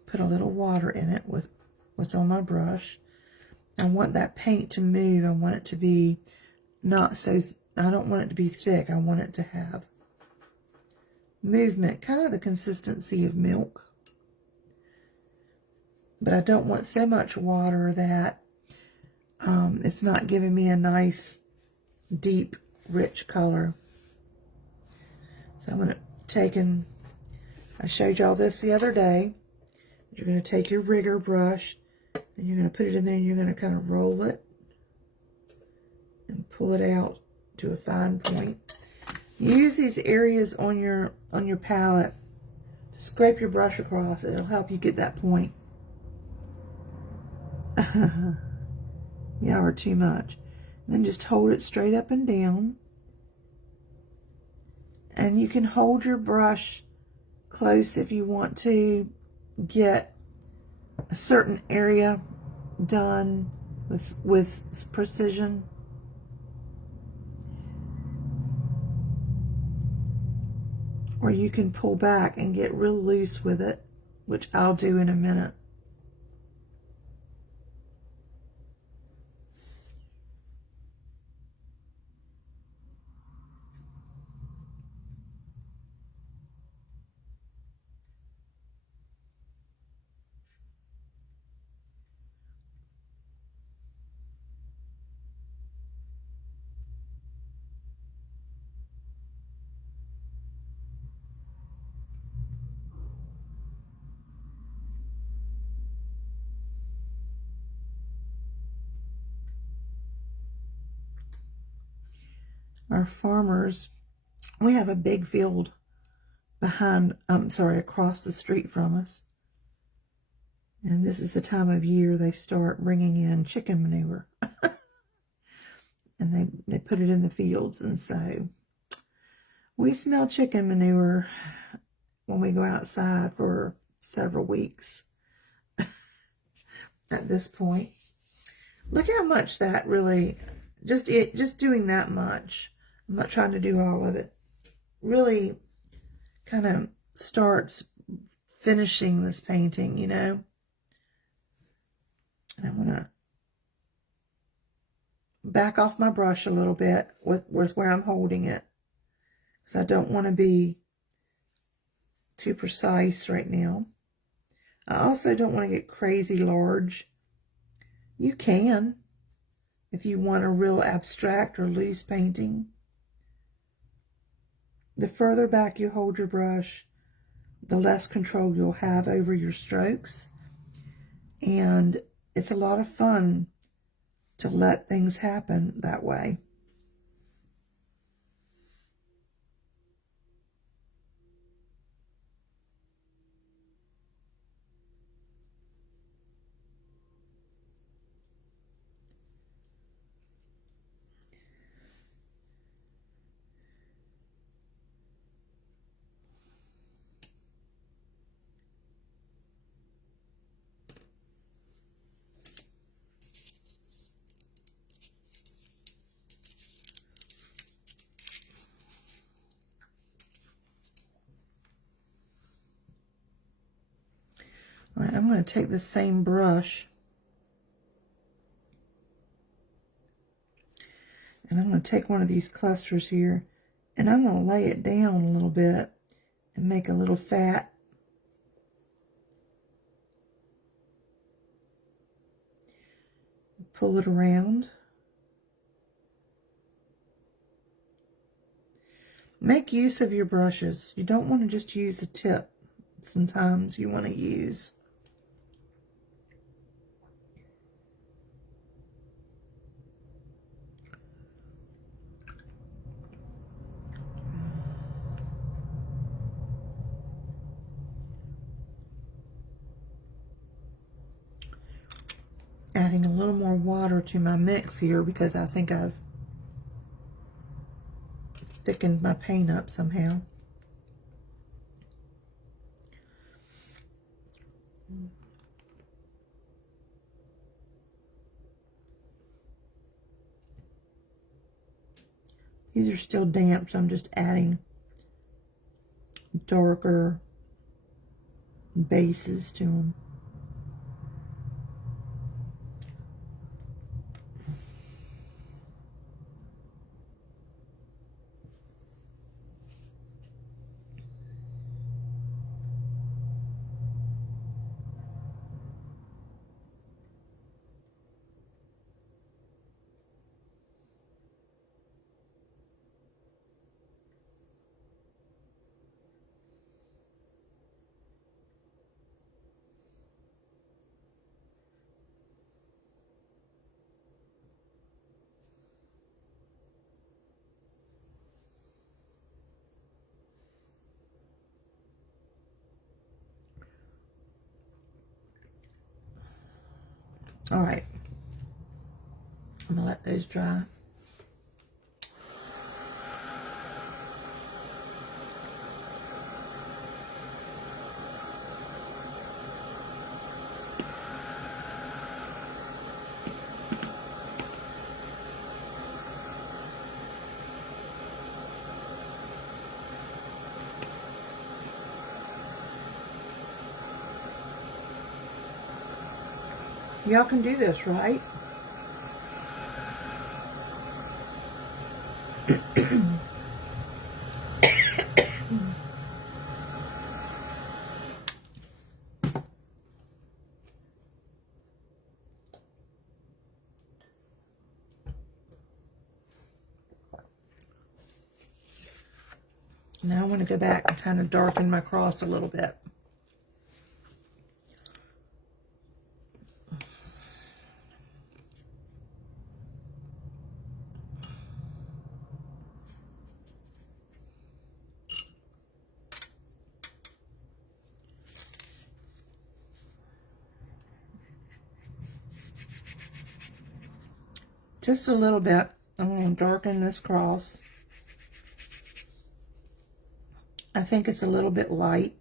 Put a little water in it with what's on my brush. I want that paint to move. I want it to be not so, I don't want it to be thick. I want it to have movement, kind of the consistency of milk. But I don't want so much water that it's not giving me a nice, deep, rich color. So I'm going to take and, I showed y'all this the other day. You're going to take your rigger brush and you're going to put it in there and you're going to kind of roll it and pull it out to a fine point. Use these areas on your palette to scrape your brush across. It'll help you get that point. Yeah, or too much. And then just hold it straight up and down. And you can hold your brush close if you want to get a certain area done with precision. Or you can pull back and get real loose with it, which I'll do in a minute. Our farmers, we have a big field across the street from us. And this is the time of year they start bringing in chicken manure. And they put it in the fields. And so we smell chicken manure when we go outside for several weeks at this point. Look how much that really, just doing that much, I'm not trying to do all of it, really kind of starts finishing this painting, you know. And I'm going to back off my brush a little bit with where I'm holding it, because I don't want to be too precise right now. I also don't want to get crazy large. You can, if you want a real abstract or loose painting. The further back you hold your brush, the less control you'll have over your strokes. And it's a lot of fun to let things happen that way. All right, I'm going to take the same brush and I'm going to take one of these clusters here and I'm going to lay it down a little bit and make a little fat. Pull it around. Make use of your brushes. You don't want to just use the tip. Sometimes you want to use adding a little more water to my mix here because I think I've thickened my paint up somehow. These are still damp, so I'm just adding darker bases to them. All right, I'm gonna let those dry. Y'all can do this, right? Now I want to go back and kind of darken my cross a little bit. Just a little bit. I'm going to darken this cross. I think it's a little bit light.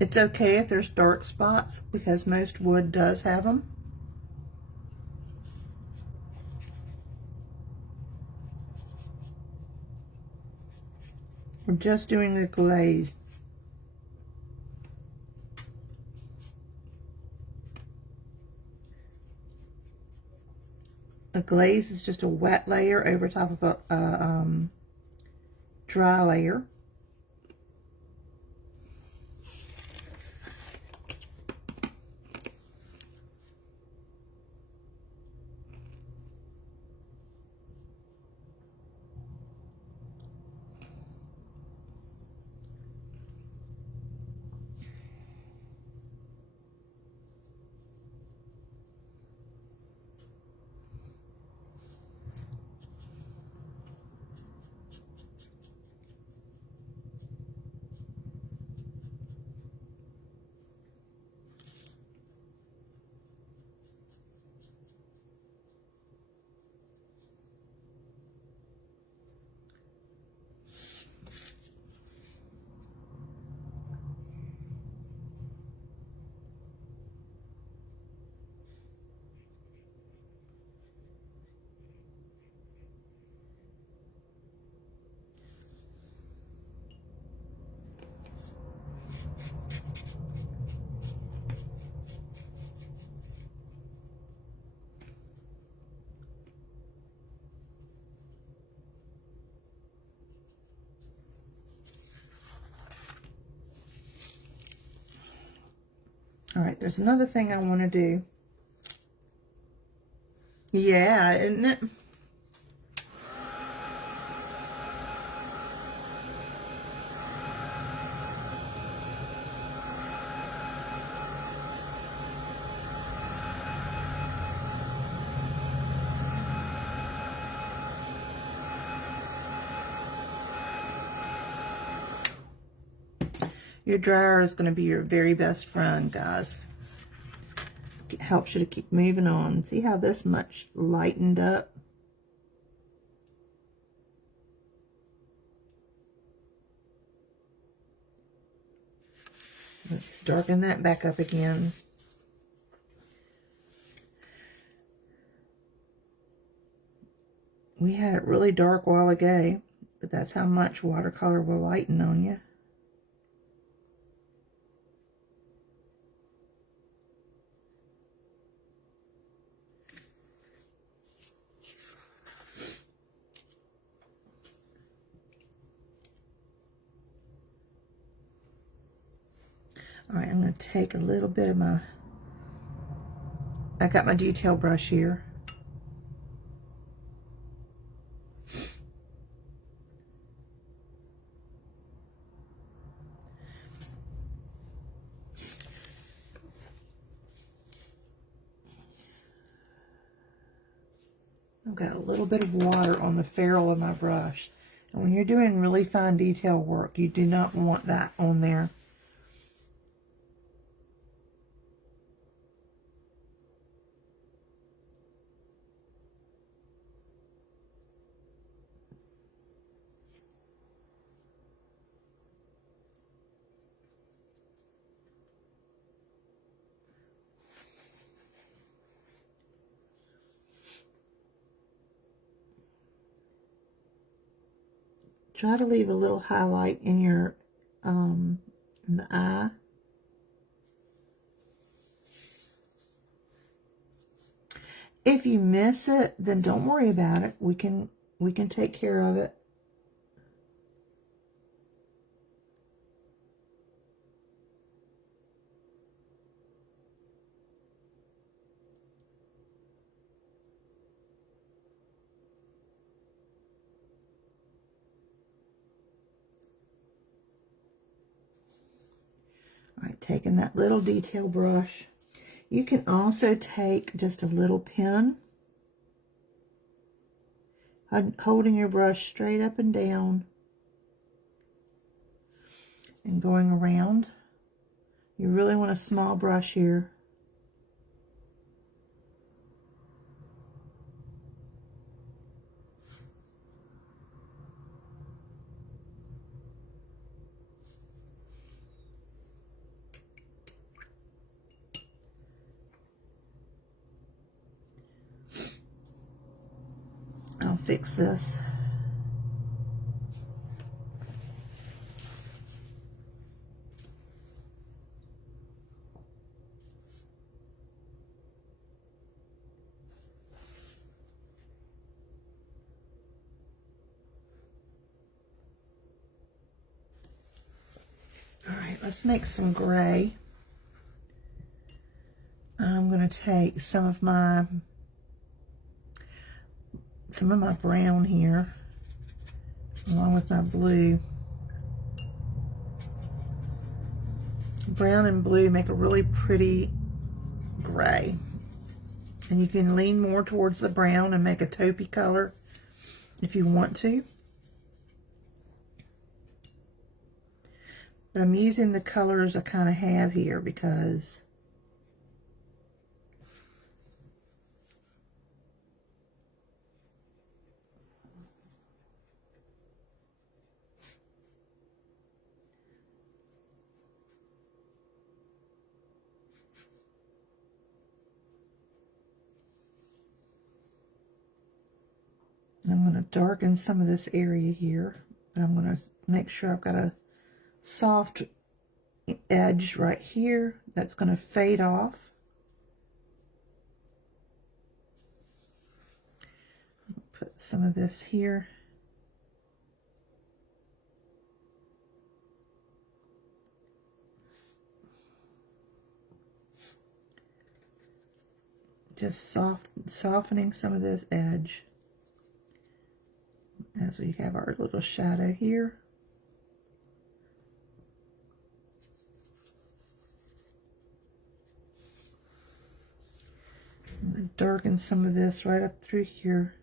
It's okay if there's dark spots because most wood does have them. We're just doing the glaze. A glaze is just a wet layer over top of a dry layer. All right, there's another thing I want to do. Yeah, isn't it? Your dryer is going to be your very best friend, guys. It helps you to keep moving on. See how this much lightened up? Let's darken that back up again. We had it really dark a while ago, but that's how much watercolor will lighten on you. All right, I'm going to take a little bit of I got my detail brush here. I've got a little bit of water on the ferrule of my brush. And when you're doing really fine detail work, you do not want that on there. Try to leave a little highlight in your in the eye. If you miss it, then don't worry about it. We can take care of it. All right, taking that little detail brush. You can also take just a little pen, holding your brush straight up and down and going around. You really want a small brush here. fix this. All right, let's make some gray. I'm going to take some of my brown here, along with my blue. Brown and blue make a really pretty gray. And you can lean more towards the brown and make a taupey color if you want to. But I'm using the colors I kind of have here because I'm going to darken some of this area here, but I'm going to make sure I've got a soft edge right here that's going to fade off. Put some of this here. Just softening some of this edge as we have our little shadow here. I'm going to darken some of this right up through here.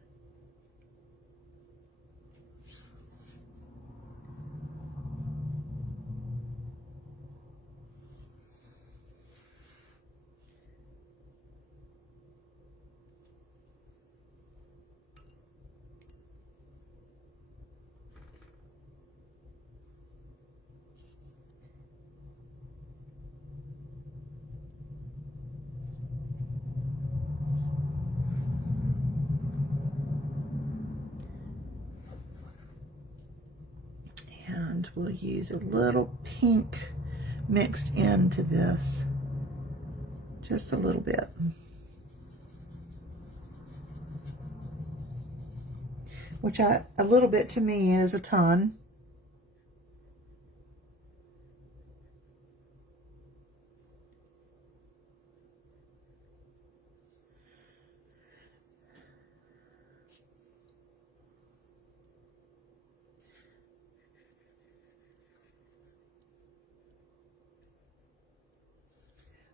And we'll use a little pink mixed into this, just a little bit. Which a little bit to me is a ton.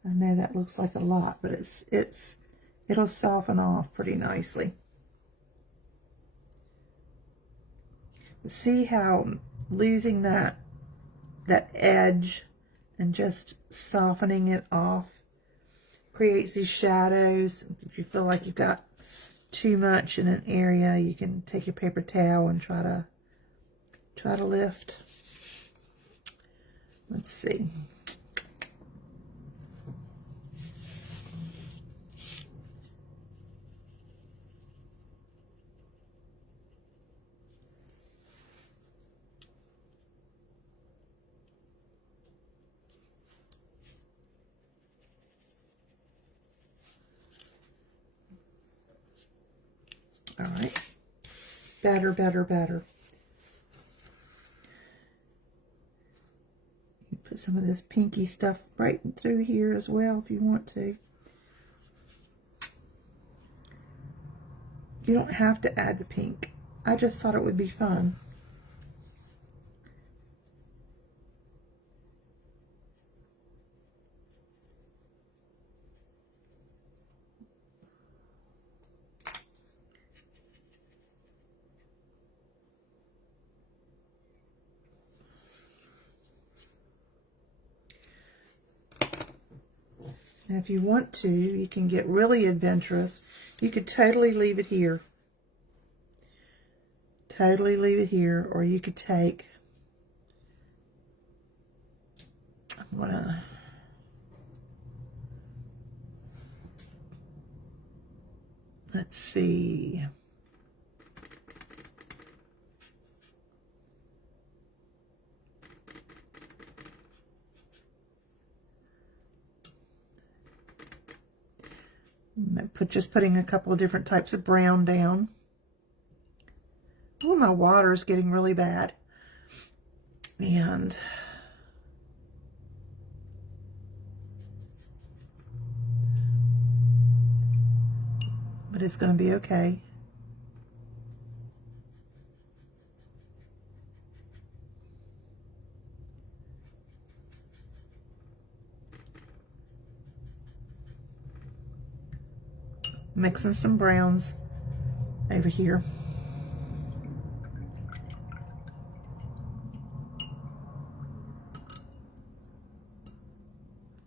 I know that looks like a lot, but it'll soften off pretty nicely. See how losing that edge and just softening it off creates these shadows. If you feel like you've got too much in an area, you can take your paper towel and try to lift. Let's see. All right, better. You put some of this pinky stuff right through here as well if you want to. You don't have to add the pink. I just thought it would be fun. Now, if you want to, you can get really adventurous. You could totally leave it here. Totally leave it here, or you could take, I'm gonna, let's see. Just putting a couple of different types of brown down. Oh, my water is getting really bad. And but it's going to be okay. Mixing some browns over here.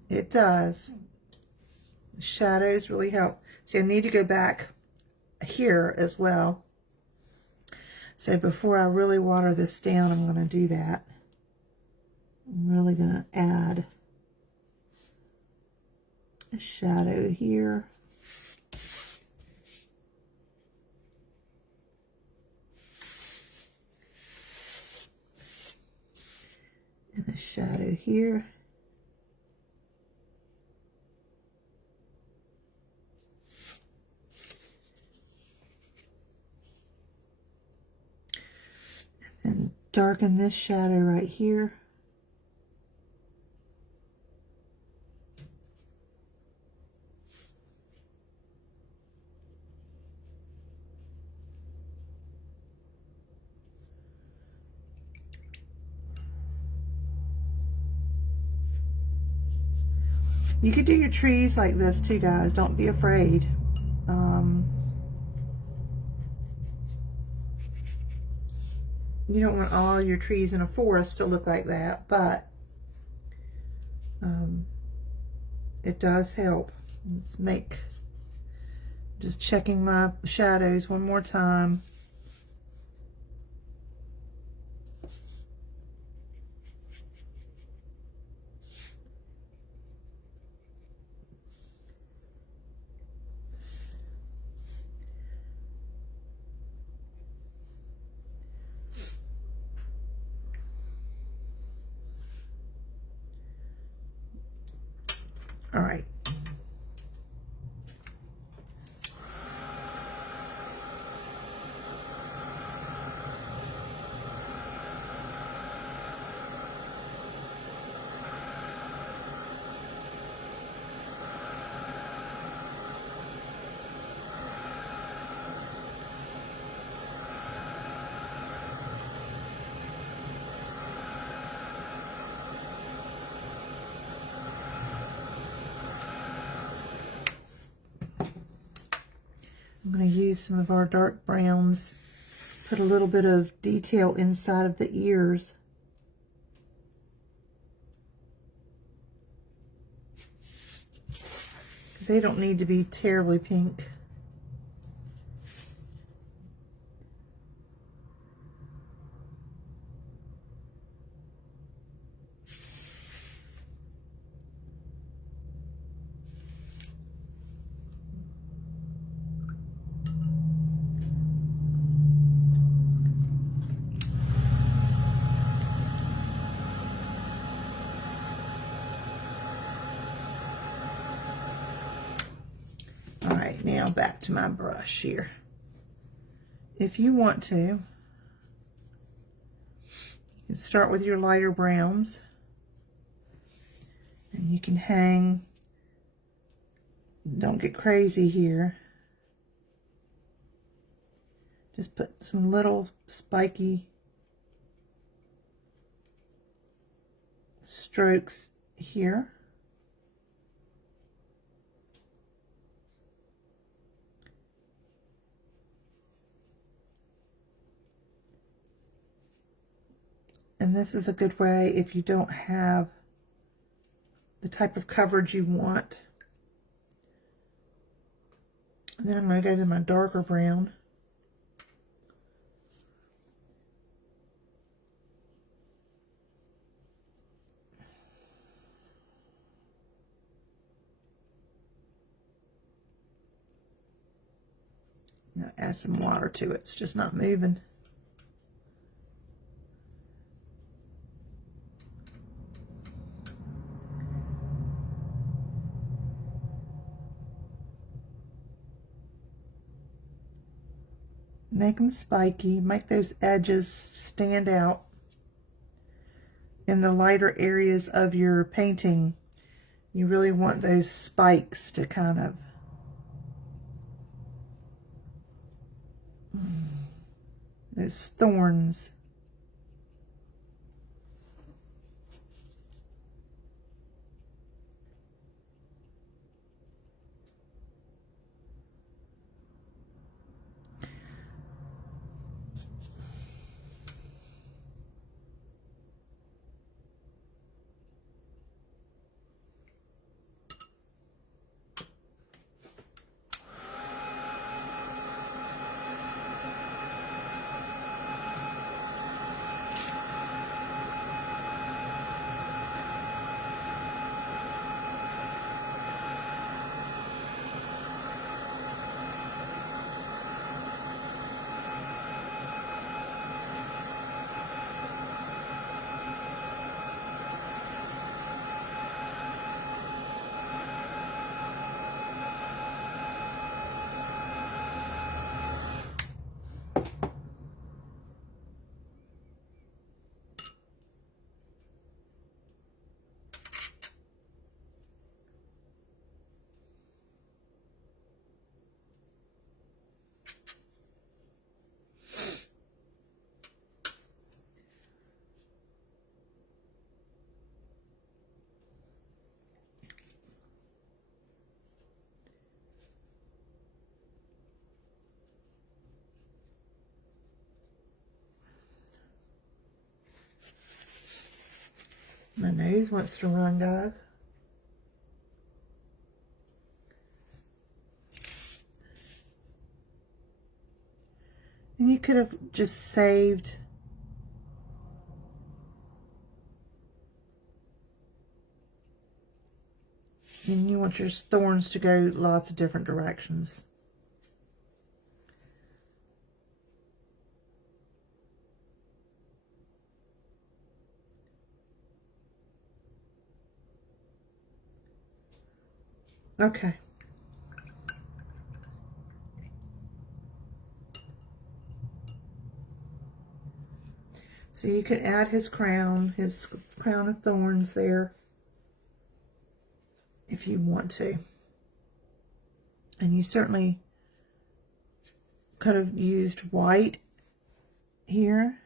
It does. The shadows really help. See, I need to go back here as well. So before I really water this down, I'm going to do that. I'm really going to add a shadow here. And a shadow here. And darken this shadow right here. You could do your trees like this too, guys. Don't be afraid. You don't want all your trees in a forest to look like that, but it does help. Let's just checking my shadows one more time. All right. I'm going to use some of our dark browns, put a little bit of detail inside of the ears. Because they don't need to be terribly pink. Now back to my brush here. If you want to, you can start with your lighter browns, and you can hang, don't get crazy here. Just put some little spiky strokes here. And this is a good way if you don't have the type of coverage you want. And then I'm going to go to my darker brown. Now add some water to it. It's just not moving. Make them spiky, make those edges stand out in the lighter areas of your painting. You really want those spikes to kind of those thorns. My nose wants to run, guys. And you could have just saved and you want your thorns to go lots of different directions. Okay. So you can add his crown of thorns there if you want to. And you certainly could have used white here.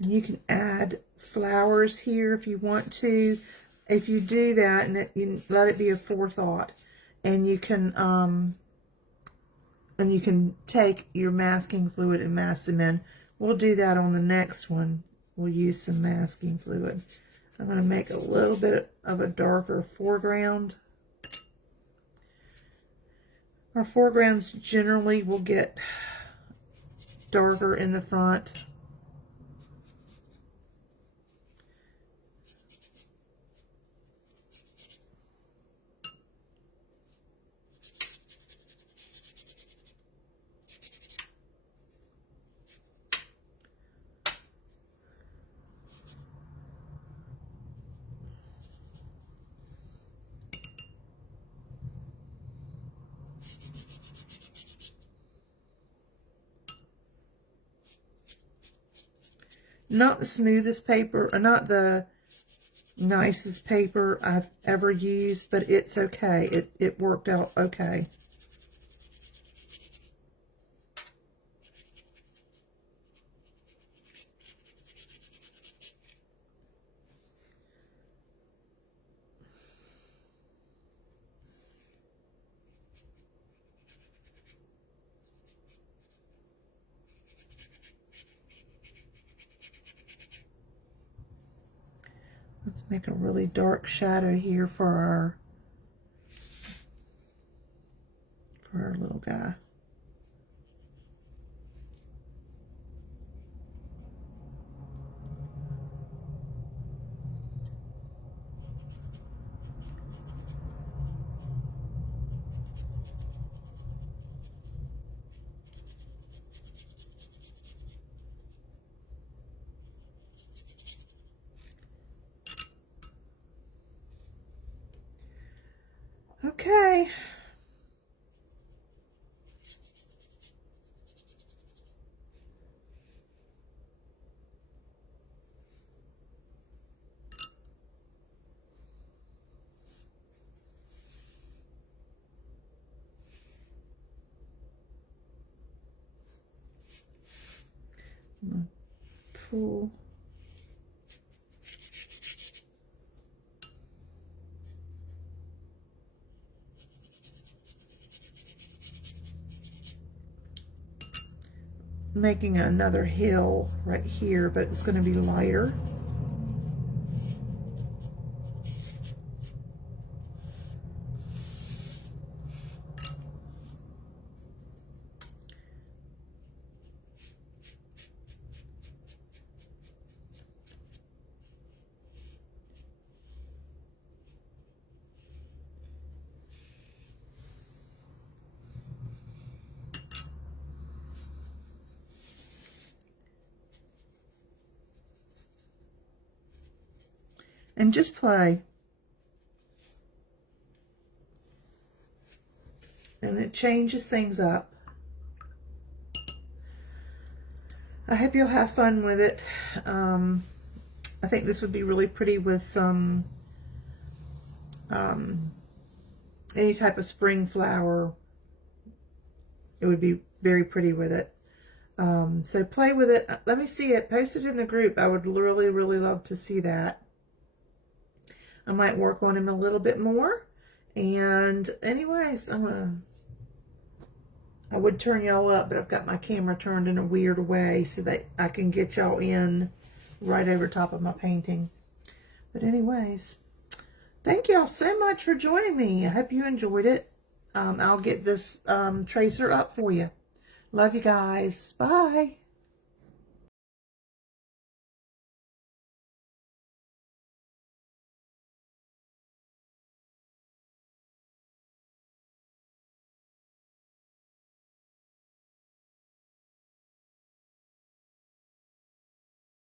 And you can add flowers here if you want to. If you do that, and you let it be a forethought, and you can take your masking fluid and mask them in. We'll do that on the next one. We'll use some masking fluid. I'm going to make a little bit of a darker foreground. Our foregrounds generally will get darker in the front. Not the smoothest paper, or not the nicest paper I've ever used, but it's okay. It worked out okay. Let's make a really dark shadow here for our little guy. Okay. Pull. Making another hill right here, but it's going to be lighter. And just play. And it changes things up. I hope you'll have fun with it. I think this would be really pretty with some any type of spring flower. It would be very pretty with it. So play with it. Let me see it. Post it in the group. I would really, really love to see that. I might work on him a little bit more. And anyways, I would turn y'all up, but I've got my camera turned in a weird way so that I can get y'all in right over top of my painting. But anyways, thank y'all so much for joining me. I hope you enjoyed it. I'll get this tracer up for you. Love you guys. Bye.